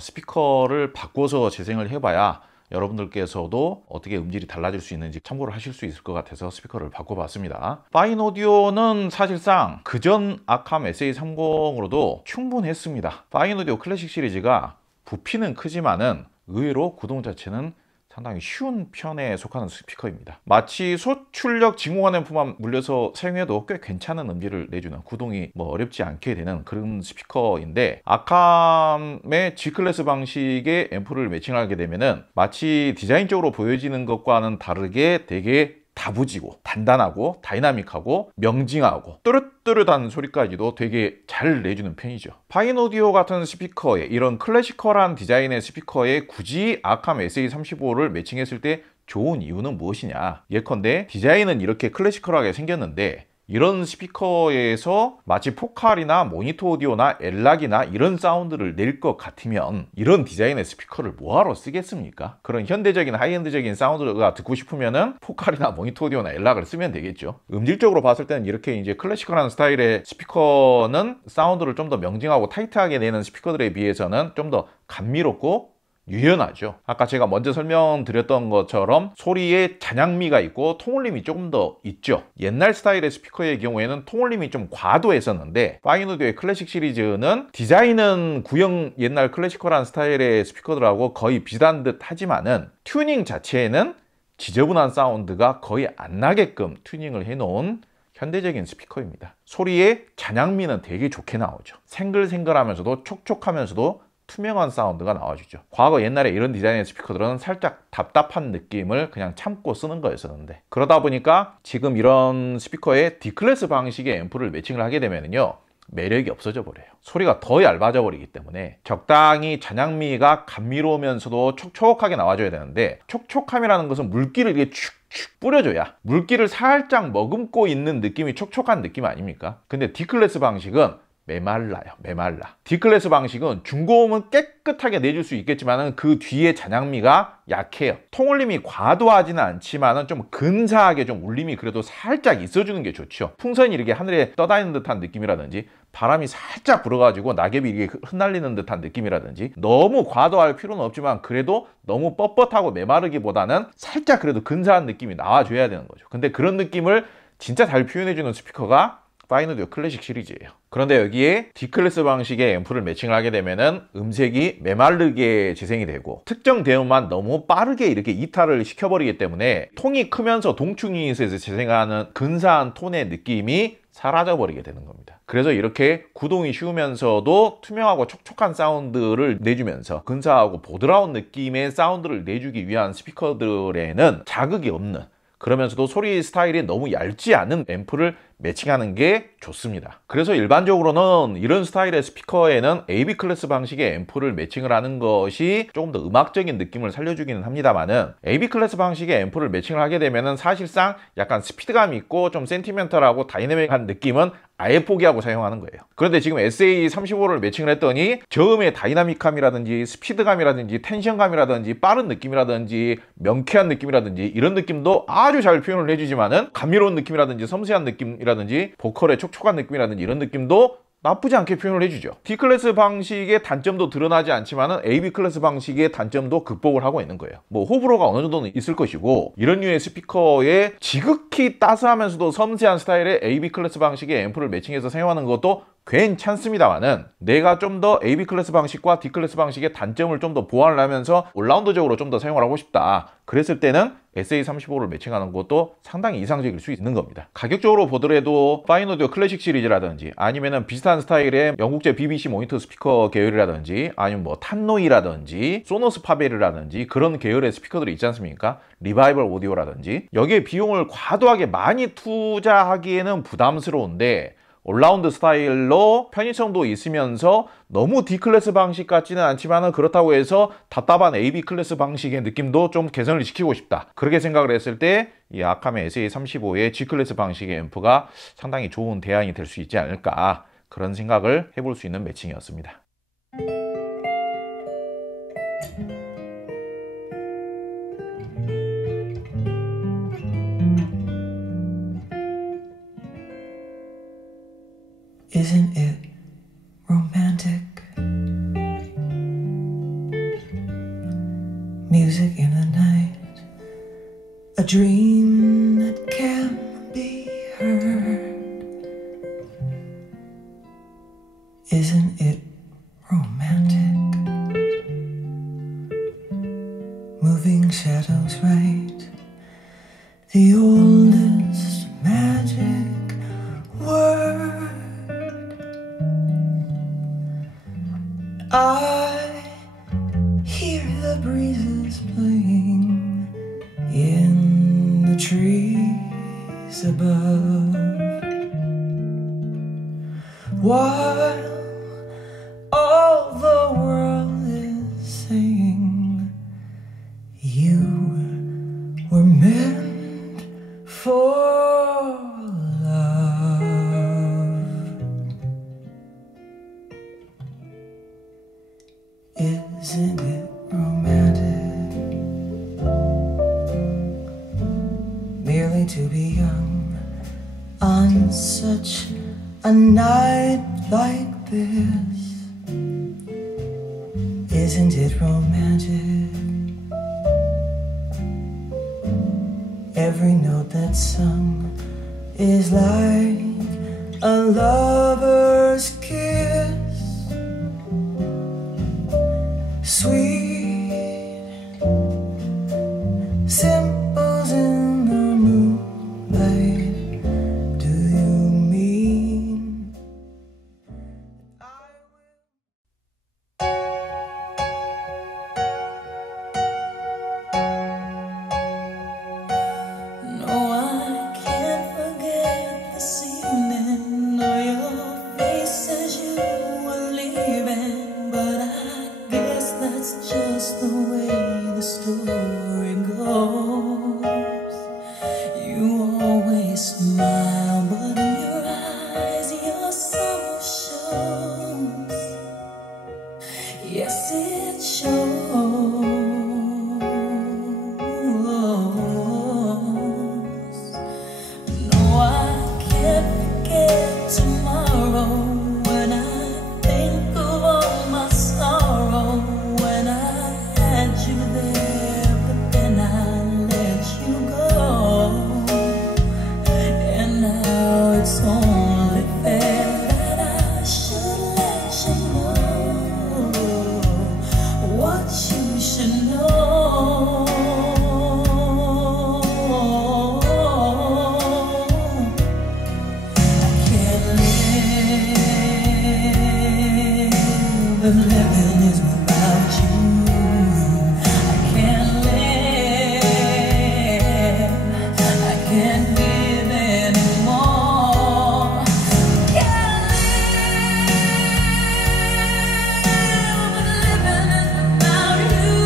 스피커를 바꿔서 재생을 해봐야 여러분들께서도 어떻게 음질이 달라질 수 있는지 참고를 하실 수 있을 것 같아서 스피커를 바꿔봤습니다. 파인 오디오는 사실상 그전 아캄 SA30으로도 충분했습니다. 파인 오디오 클래식 시리즈가 부피는 크지만은 의외로 구동 자체는 상당히 쉬운 편에 속하는 스피커입니다. 마치 소출력 진공관 앰프만 물려서 사용해도 꽤 괜찮은 음질을 내주는, 구동이 뭐 어렵지 않게 되는 그런 스피커인데, 아캄의 G클래스 방식의 앰프를 매칭하게 되면은 마치 디자인적으로 보여지는 것과는 다르게 되게 다부지고 단단하고 다이나믹하고 명징하고 또렷또렷한 소리까지도 되게 잘 내주는 편이죠. 파인 오디오 같은 스피커에, 이런 클래시컬한 디자인의 스피커에 굳이 아캄 SA35를 매칭했을 때 좋은 이유는 무엇이냐? 예컨대 디자인은 이렇게 클래시컬하게 생겼는데 이런 스피커에서 마치 포칼이나 모니터 오디오나 엘락이나 이런 사운드를 낼 것 같으면 이런 디자인의 스피커를 뭐하러 쓰겠습니까? 그런 현대적인 하이엔드적인 사운드가 듣고 싶으면은 포칼이나 모니터 오디오나 엘락을 쓰면 되겠죠. 음질적으로 봤을 때는 이렇게 이제 클래시컬한 스타일의 스피커는 사운드를 좀 더 명징하고 타이트하게 내는 스피커들에 비해서는 좀 더 감미롭고 유연하죠. 아까 제가 먼저 설명드렸던 것처럼 소리에 잔향미가 있고 통울림이 조금 더 있죠. 옛날 스타일의 스피커의 경우에는 통울림이 좀 과도했었는데 파인 오디오의 클래식 시리즈는 디자인은 구형 옛날 클래시컬한 스타일의 스피커들하고 거의 비슷한 듯 하지만은 튜닝 자체에는 지저분한 사운드가 거의 안 나게끔 튜닝을 해놓은 현대적인 스피커입니다. 소리의 잔향미는 되게 좋게 나오죠. 생글생글하면서도 촉촉하면서도 투명한 사운드가 나와주죠. 과거 옛날에 이런 디자인의 스피커들은 살짝 답답한 느낌을 그냥 참고 쓰는 거였었는데, 그러다 보니까 지금 이런 스피커에 D클래스 방식의 앰프를 매칭을 하게 되면요 매력이 없어져 버려요. 소리가 더 얇아져 버리기 때문에 적당히 잔향미가 감미로우면서도 촉촉하게 나와줘야 되는데, 촉촉함이라는 것은 물기를 이렇게 축축 뿌려줘야, 물기를 살짝 머금고 있는 느낌이 촉촉한 느낌 아닙니까? 근데 D클래스 방식은 메말라요. 메말라. D클래스 방식은 중고음은 깨끗하게 내줄 수 있겠지만 그 뒤에 잔향미가 약해요. 통울림이 과도하지는 않지만 좀 근사하게 좀 울림이 그래도 살짝 있어주는 게 좋죠. 풍선이 이렇게 하늘에 떠다니는 듯한 느낌이라든지, 바람이 살짝 불어가지고 낙엽이 이렇게 흩날리는 듯한 느낌이라든지, 너무 과도할 필요는 없지만 그래도 너무 뻣뻣하고 메마르기보다는 살짝 그래도 근사한 느낌이 나와줘야 되는 거죠. 근데 그런 느낌을 진짜 잘 표현해주는 스피커가 파인 오디오 클래식 시리즈예요. 그런데 여기에 D클래스 방식의 앰프를 매칭을 하게 되면은 음색이 메마르게 재생이 되고 특정 대음만 너무 빠르게 이렇게 이탈을 시켜버리기 때문에 통이 크면서 동충 유닛에서 재생하는 근사한 톤의 느낌이 사라져버리게 되는 겁니다. 그래서 이렇게 구동이 쉬우면서도 투명하고 촉촉한 사운드를 내주면서 근사하고 보드라운 느낌의 사운드를 내주기 위한 스피커들에는 자극이 없는, 그러면서도 소리 스타일이 너무 얇지 않은 앰프를 매칭하는 게 좋습니다. 그래서 일반적으로는 이런 스타일의 스피커에는 AB 클래스 방식의 앰프를 매칭을 하는 것이 조금 더 음악적인 느낌을 살려주기는 합니다만은, AB 클래스 방식의 앰프를 매칭을 하게 되면은 사실상 약간 스피드감 있고 좀 센티멘털하고 다이내믹한 느낌은 아예 포기하고 사용하는 거예요. 그런데 지금 SA35를 매칭을 했더니 저음의 다이나믹함이라든지 스피드감이라든지 텐션감이라든지 빠른 느낌이라든지 명쾌한 느낌이라든지 이런 느낌도 아주 잘 표현을 해주지만은, 감미로운 느낌이라든지 섬세한 느낌이라든지 보컬의 촉촉한 느낌이라든지 이런 느낌도 나쁘지 않게 표현을 해주죠. D클래스 방식의 단점도 드러나지 않지만은 AB 클래스 방식의 단점도 극복을 하고 있는 거예요. 뭐 호불호가 어느 정도는 있을 것이고, 이런 류의 스피커에 지극히 따스하면서도 섬세한 스타일의 AB 클래스 방식의 앰프를 매칭해서 사용하는 것도 괜찮습니다만은, 내가 좀 더 AB 클래스 방식과 D클래스 방식의 단점을 좀 더 보완을 하면서 올라운드적으로 좀 더 사용을 하고 싶다, 그랬을 때는 SA35를 매칭하는 것도 상당히 이상적일 수 있는 겁니다. 가격적으로 보더라도 파인 오디오 클래식 시리즈라든지 아니면은 비슷한 스타일의 영국제 BBC 모니터 스피커 계열이라든지 아니면 뭐 탄노이라든지 소노스 파베르라든지 그런 계열의 스피커들이 있지 않습니까? 리바이벌 오디오라든지, 여기에 비용을 과도하게 많이 투자하기에는 부담스러운데 올라운드 스타일로 편의성도 있으면서 너무 D클래스 방식 같지는 않지만 그렇다고 해서 답답한 AB 클래스 방식의 느낌도 좀 개선을 시키고 싶다, 그렇게 생각을 했을 때 이 아캄의 SA35의 G클래스 방식의 앰프가 상당히 좋은 대안이 될 수 있지 않을까, 그런 생각을 해볼 수 있는 매칭이었습니다. Isn't it romantic? dream that can be heard. Isn't it romantic? Moving shadows right, the oldest magic word. I hear the breezes playing in the trees above, while all the world is saying you were meant for love. Isn't it romantic? Merely to be young on such a night like this. Isn't it romantic? Every note that's sung is like a lover's kiss. Sweet symbols in the moonlight. Do you mean I No, I can't forget this evening or your face as you were leaving, but I guess that's just the way the story goes. You always smile, but in your eyes your soul shows. Yes, it shows. No, I can't forget tomorrow when I think of all my sorrow. When I had you there, but then I let you go. And now it's only fair that I should let you know what you should know. But living is without you. I can't live. I can't live anymore. Can't live. But living is without you.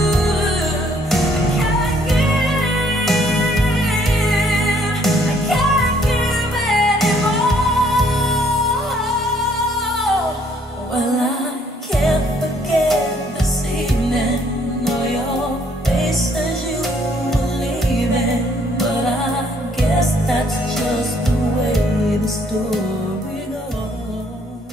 I can't give anymore. Well, I can't forget this evening or your face as you were leaving, but I guess that's just the way the story goes.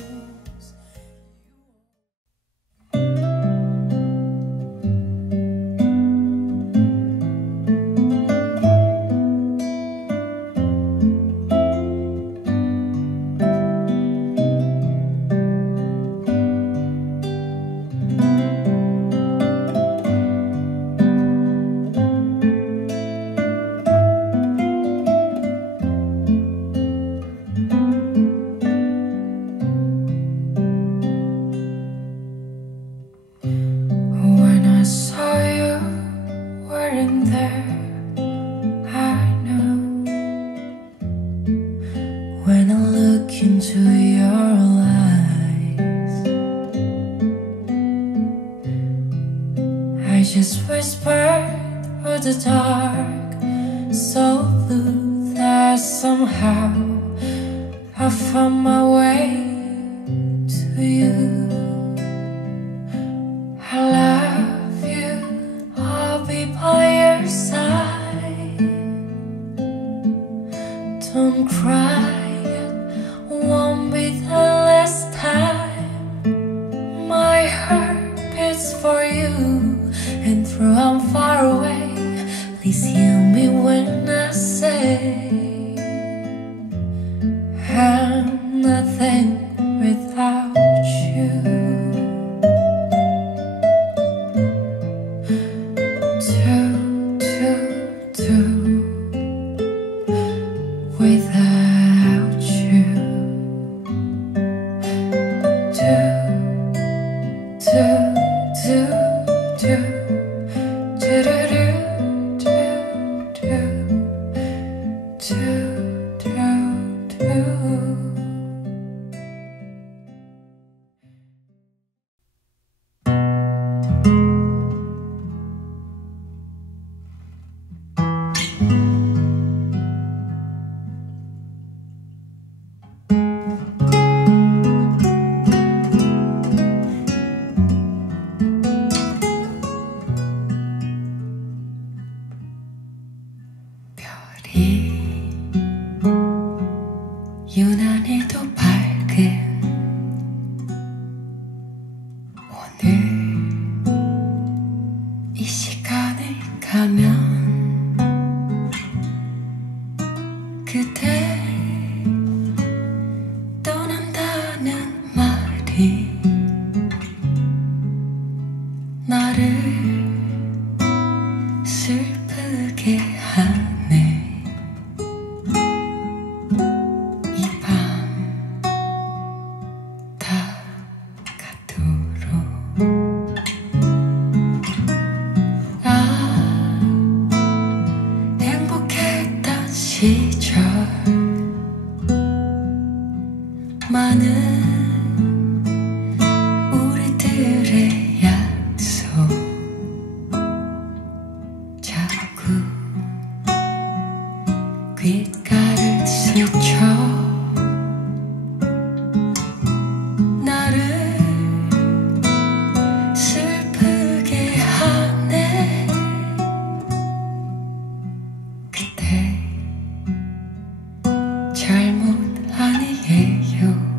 When I saw you weren't there, I know. When I look into your eyes, I just whispered through the dark, so blue that somehow I found my way to you. I love you, I'll be by your side. Don't cry, it won't be the last time. My heart beats for you, and though I'm far away, please 시작은 오늘 이 시간을 가면 그대 떠난다는 말이 나를 슬프게 하네. 이 밤 다 가도록 행복했던 시절 많은 우리들의 약속 자꾸 귓가를 스쳐 나를 슬프게 하네. 그때 잘못 아니에요.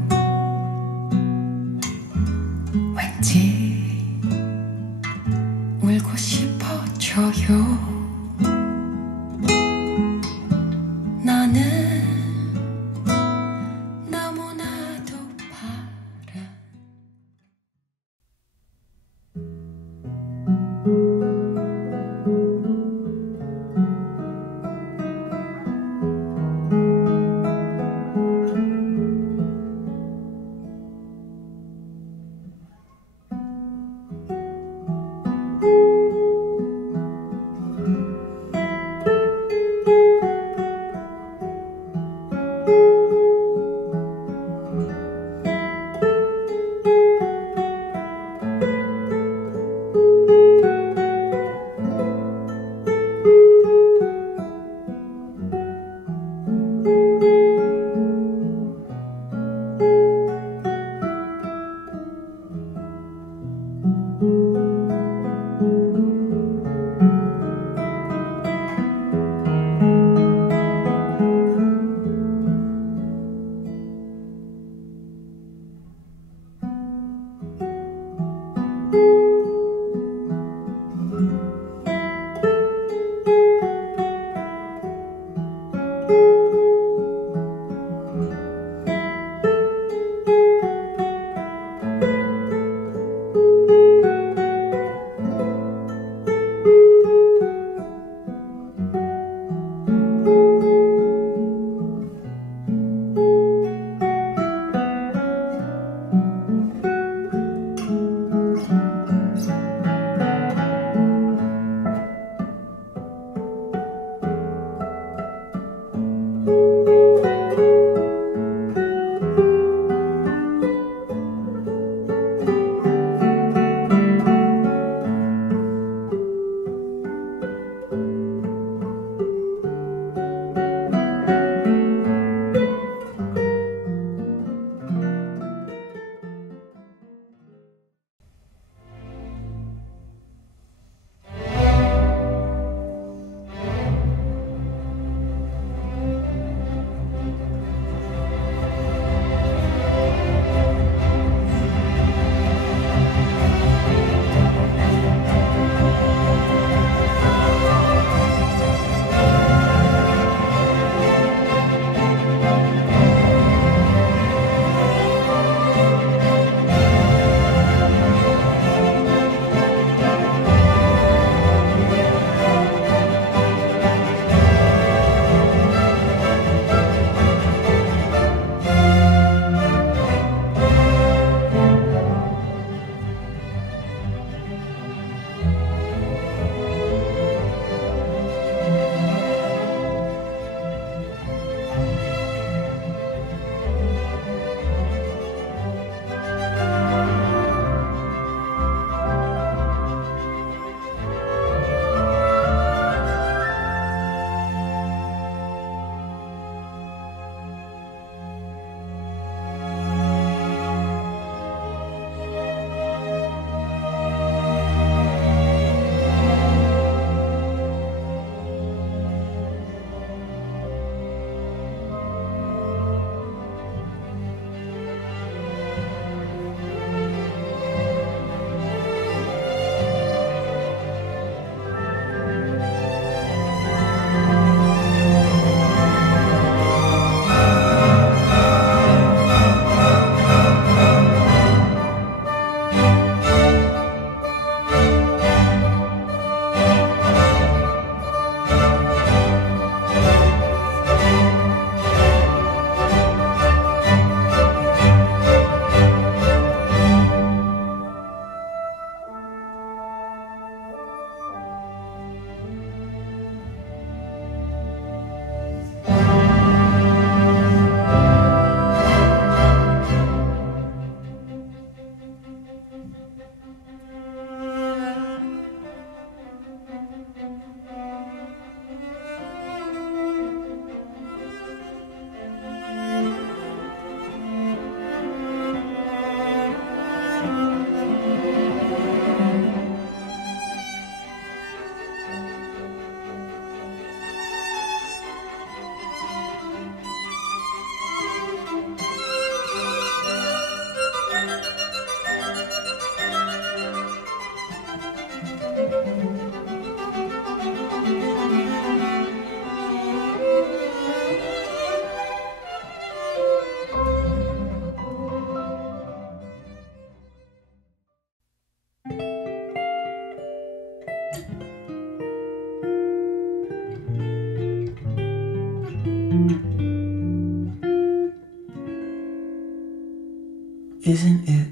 Isn't it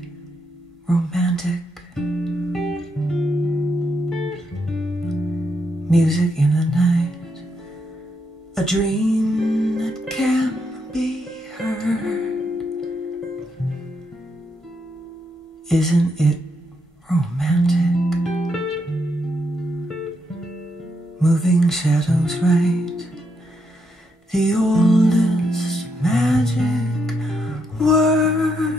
romantic? Music in the night, a dream that can be heard. Isn't it romantic? Moving shadows right, the oldest magic word.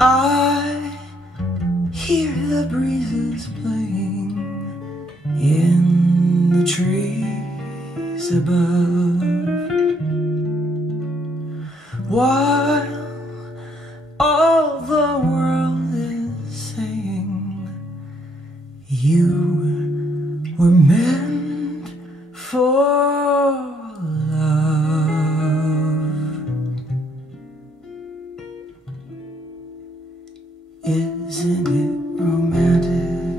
I hear the breezes playing in the trees above, while all the world is saying you were meant for love. Isn't it romantic?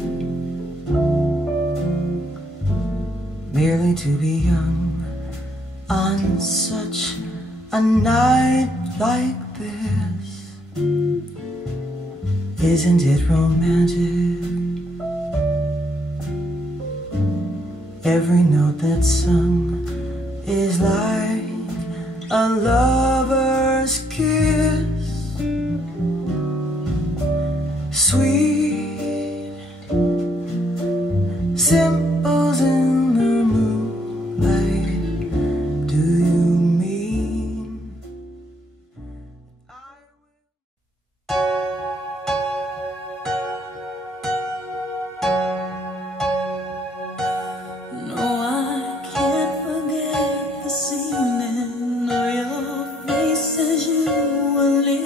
Merely to be young on such a night like this. Isn't it romantic? Every note that's sung is like a lover's kiss. Sweet symbols in the moonlight. Do you mean No, I can't forget this evening or your face as you were leaving.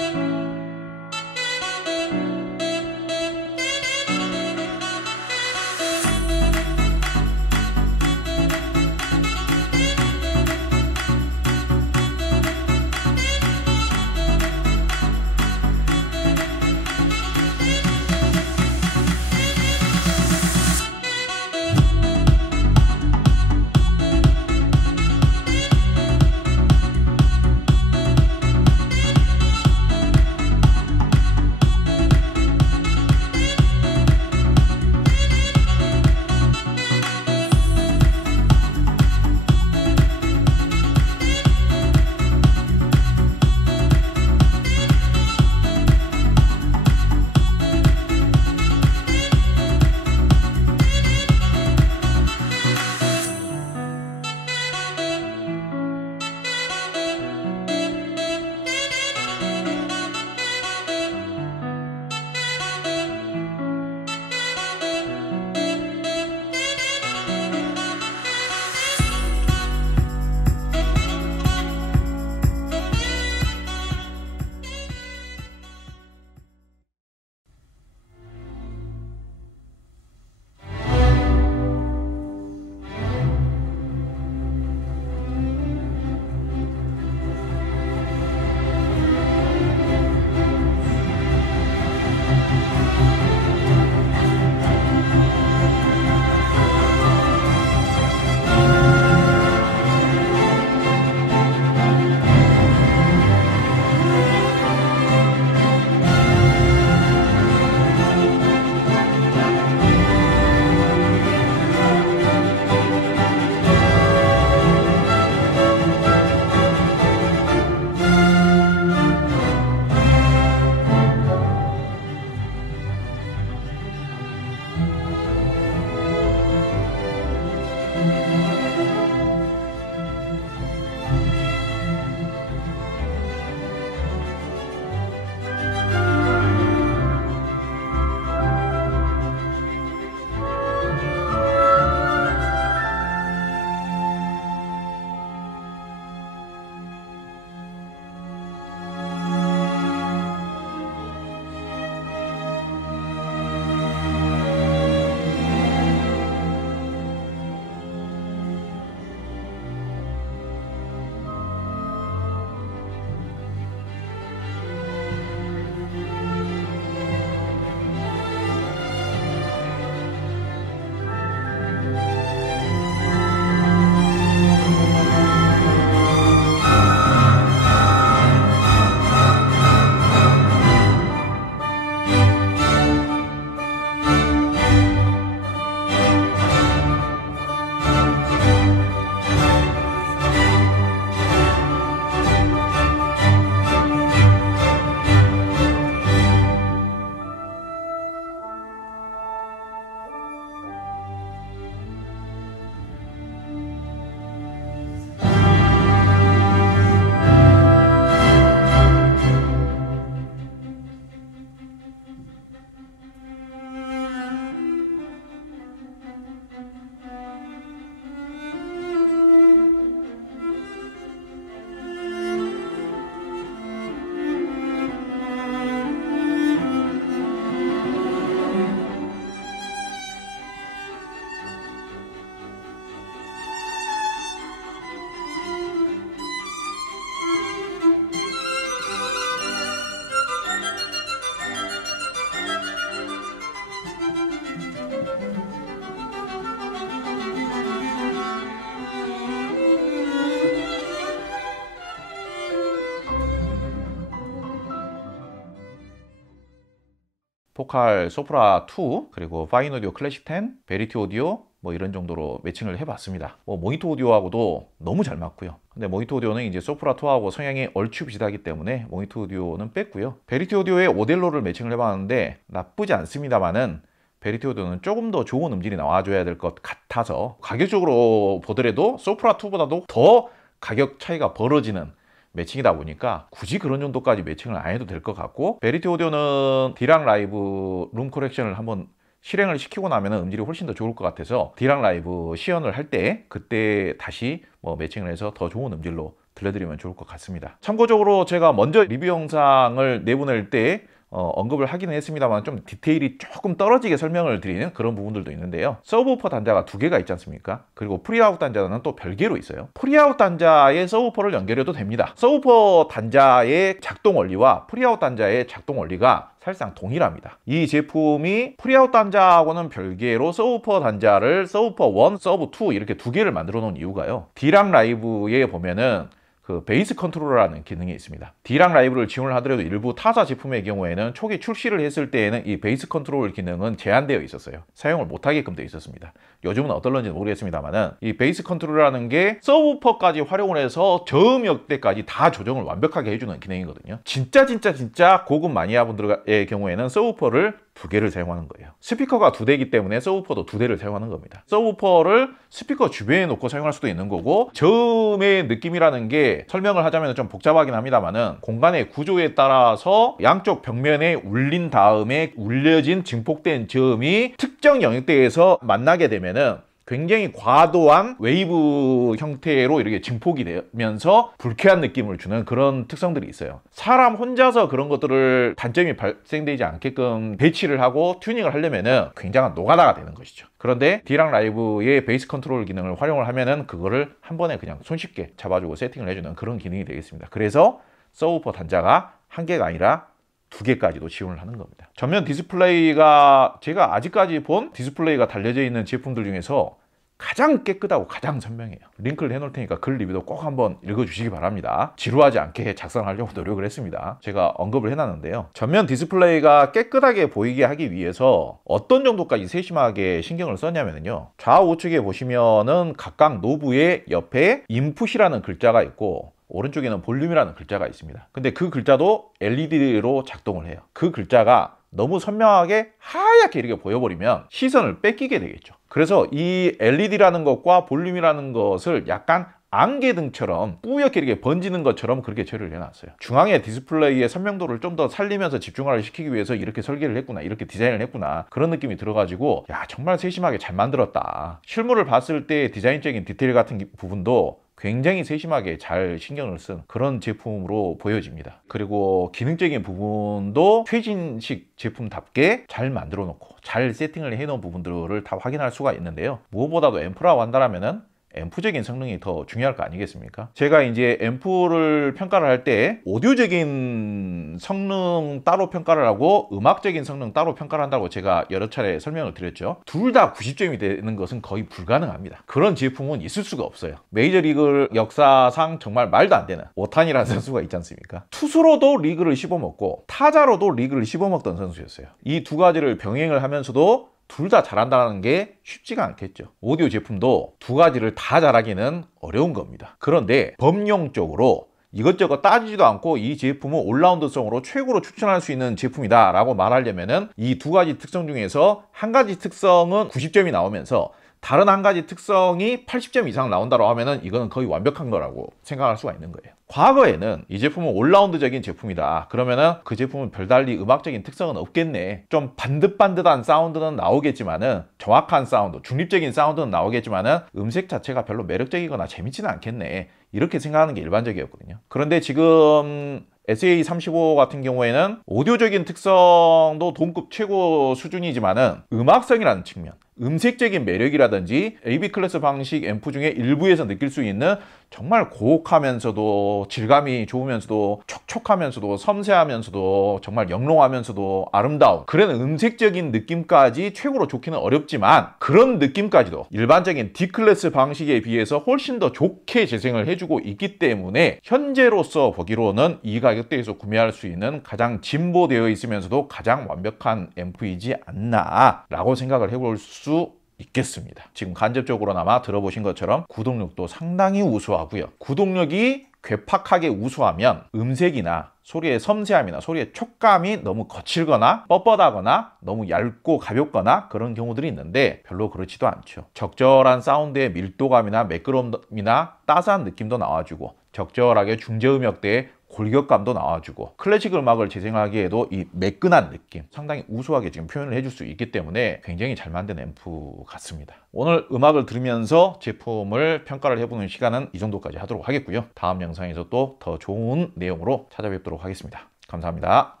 포칼 소프라 2, 그리고 파인 오디오 클래식 10, 베리티 오디오 뭐 이런 정도로 매칭을 해봤습니다. 뭐 모니터 오디오하고도 너무 잘 맞고요. 근데 모니터 오디오는 이제 소프라 2하고 성향이 얼추 비슷하기 때문에 모니터 오디오는 뺐고요. 베리티 오디오에 오델로를 매칭을 해봤는데 나쁘지 않습니다만은 베리티 오디오는 조금 더 좋은 음질이 나와줘야 될 것 같아서 가격적으로 보더라도 소프라 2보다도 더 가격 차이가 벌어지는 매칭이다 보니까 굳이 그런 정도까지 매칭을 안 해도 될 것 같고, 베리티 오디오는 D랑 라이브 룸 커렉션을 한번 실행을 시키고 나면 음질이 훨씬 더 좋을 것 같아서 D랑 라이브 시연을 할 때 그때 다시 뭐 매칭을 해서 더 좋은 음질로 들려드리면 좋을 것 같습니다. 참고적으로 제가 먼저 리뷰 영상을 내보낼 때 언급을 하기는 했습니다만 좀 디테일이 조금 떨어지게 설명을 드리는 그런 부분들도 있는데요. 서브우퍼 단자가 두 개가 있지 않습니까? 그리고 프리아웃 단자는 또 별개로 있어요. 프리아웃 단자에 서브우퍼를 연결해도 됩니다. 서브우퍼 단자의 작동 원리와 프리아웃 단자의 작동 원리가 사실상 동일합니다. 이 제품이 프리아웃 단자하고는 별개로 서브우퍼 단자를 서브우퍼 1, 서브 2 이렇게 두 개를 만들어 놓은 이유가요. D랑 라이브에 보면은 그 베이스 컨트롤러라는 기능이 있습니다. D랑 라이브를 지원을 하더라도 일부 타사 제품의 경우에는 초기 출시를 했을 때에는 이 베이스 컨트롤 기능은 제한되어 있었어요. 사용을 못하게끔 되어 있었습니다. 요즘은 어떨런지는 모르겠습니다만은 이 베이스 컨트롤이라는 게 서브우퍼까지 활용을 해서 저음 역대까지 다 조정을 완벽하게 해주는 기능이거든요. 진짜 고급 마니아 분들의 경우에는 서브우퍼를 두 개를 사용하는 거예요. 스피커가 두 대이기 때문에 서브우퍼도 두 대를 사용하는 겁니다. 서브우퍼를 스피커 주변에 놓고 사용할 수도 있는 거고, 저음의 느낌이라는 게 설명을 하자면 좀 복잡하긴 합니다만은 공간의 구조에 따라서 양쪽 벽면에 울린 다음에 울려진 증폭된 저음이 특정 영역대에서 만나게 되면은 굉장히 과도한 웨이브 형태로 이렇게 증폭이 되면서 불쾌한 느낌을 주는 그런 특성들이 있어요. 사람 혼자서 그런 것들을 단점이 발생되지 않게끔 배치를 하고 튜닝을 하려면은 굉장한 노가다가 되는 것이죠. 그런데 D랑 라이브의 베이스 컨트롤 기능을 활용을 하면은 그거를 한 번에 그냥 손쉽게 잡아주고 세팅을 해주는 그런 기능이 되겠습니다. 그래서 서브우퍼 단자가 한 개가 아니라 두 개까지도 지원을 하는 겁니다. 전면 디스플레이가 제가 아직까지 본 디스플레이가 달려져 있는 제품들 중에서 가장 깨끗하고 가장 선명해요. 링크를 해놓을 테니까 글 리뷰도 꼭 한번 읽어주시기 바랍니다. 지루하지 않게 작성하려고 노력을 했습니다. 제가 언급을 해놨는데요. 전면 디스플레이가 깨끗하게 보이게 하기 위해서 어떤 정도까지 세심하게 신경을 썼냐면요. 좌우측에 보시면은 각각 노브의 옆에 인풋이라는 글자가 있고 오른쪽에는 볼륨이라는 글자가 있습니다. 근데 그 글자도 LED로 작동을 해요. 그 글자가 너무 선명하게 하얗게 이렇게 보여버리면 시선을 뺏기게 되겠죠. 그래서 이 LED라는 것과 볼륨이라는 것을 약간 안개등처럼 뿌옇게 이렇게 번지는 것처럼 그렇게 처리를 해놨어요. 중앙의 디스플레이의 선명도를 좀 더 살리면서 집중화를 시키기 위해서 이렇게 설계를 했구나, 이렇게 디자인을 했구나, 그런 느낌이 들어가지고 야, 정말 세심하게 잘 만들었다. 실물을 봤을 때 디자인적인 디테일 같은 부분도 굉장히 세심하게 잘 신경을 쓴 그런 제품으로 보여집니다. 그리고 기능적인 부분도 최신식 제품답게 잘 만들어 놓고 잘 세팅을 해 놓은 부분들을 다 확인할 수가 있는데요. 무엇보다도 앰프라고 한다면은 앰프적인 성능이 더 중요할 거 아니겠습니까? 제가 이제 앰프를 평가를 할 때 오디오적인 성능 따로 평가를 하고 음악적인 성능 따로 평가를 한다고 제가 여러 차례 설명을 드렸죠. 둘 다 90점이 되는 것은 거의 불가능합니다. 그런 제품은 있을 수가 없어요. 메이저리그 역사상 정말 말도 안 되는 오탄이라는 선수가 있지 않습니까? 투수로도 리그를 씹어먹고 타자로도 리그를 씹어먹던 선수였어요. 이 두 가지를 병행을 하면서도 둘 다 잘한다는 게 쉽지가 않겠죠. 오디오 제품도 두 가지를 다 잘하기는 어려운 겁니다. 그런데 범용적으로 이것저것 따지지도 않고 이 제품은 올라운드성으로 최고로 추천할 수 있는 제품이다 라고 말하려면은 이 두 가지 특성 중에서 한 가지 특성은 90점이 나오면서 다른 한 가지 특성이 80점 이상 나온다고 하면은 이거는 거의 완벽한 거라고 생각할 수가 있는 거예요. 과거에는 이 제품은 올라운드적인 제품이다. 그러면은 그 제품은 별달리 음악적인 특성은 없겠네. 좀 반듯반듯한 사운드는 나오겠지만은 정확한 사운드, 중립적인 사운드는 나오겠지만은 음색 자체가 별로 매력적이거나 재밌지는 않겠네. 이렇게 생각하는 게 일반적이었거든요. 그런데 지금 SA35 같은 경우에는 오디오적인 특성도 동급 최고 수준이지만은 음악성이라는 측면, 음색적인 매력이라든지 AB 클래스 방식 앰프 중에 일부에서 느낄 수 있는 정말 고혹하면서도 질감이 좋으면서도 촉촉하면서도 섬세하면서도 정말 영롱하면서도 아름다운 그런 음색적인 느낌까지 최고로 좋기는 어렵지만 그런 느낌까지도 일반적인 D 클래스 방식에 비해서 훨씬 더 좋게 재생을 해주고 있기 때문에 현재로서 보기로는 이 가격대에서 구매할 수 있는 가장 진보되어 있으면서도 가장 완벽한 앰프이지 않나 라고 생각을 해볼 수 있겠습니다. 지금 간접적으로나마 들어보신 것처럼 구동력도 상당히 우수하고요. 구동력이 괴팍하게 우수하면 음색이나 소리의 섬세함이나 소리의 촉감이 너무 거칠거나 뻣뻣하거나 너무 얇고 가볍거나 그런 경우들이 있는데 별로 그렇지도 않죠. 적절한 사운드의 밀도감이나 매끄러움이나 따스한 느낌도 나와주고 적절하게 중저음역대의 골격감도 나와주고 클래식 음악을 재생하기에도 이 매끈한 느낌 상당히 우수하게 지금 표현을 해줄 수 있기 때문에 굉장히 잘 만든 앰프 같습니다. 오늘 음악을 들으면서 제품을 평가를 해보는 시간은 이 정도까지 하도록 하겠고요. 다음 영상에서 또 더 좋은 내용으로 찾아뵙도록 하겠습니다. 감사합니다.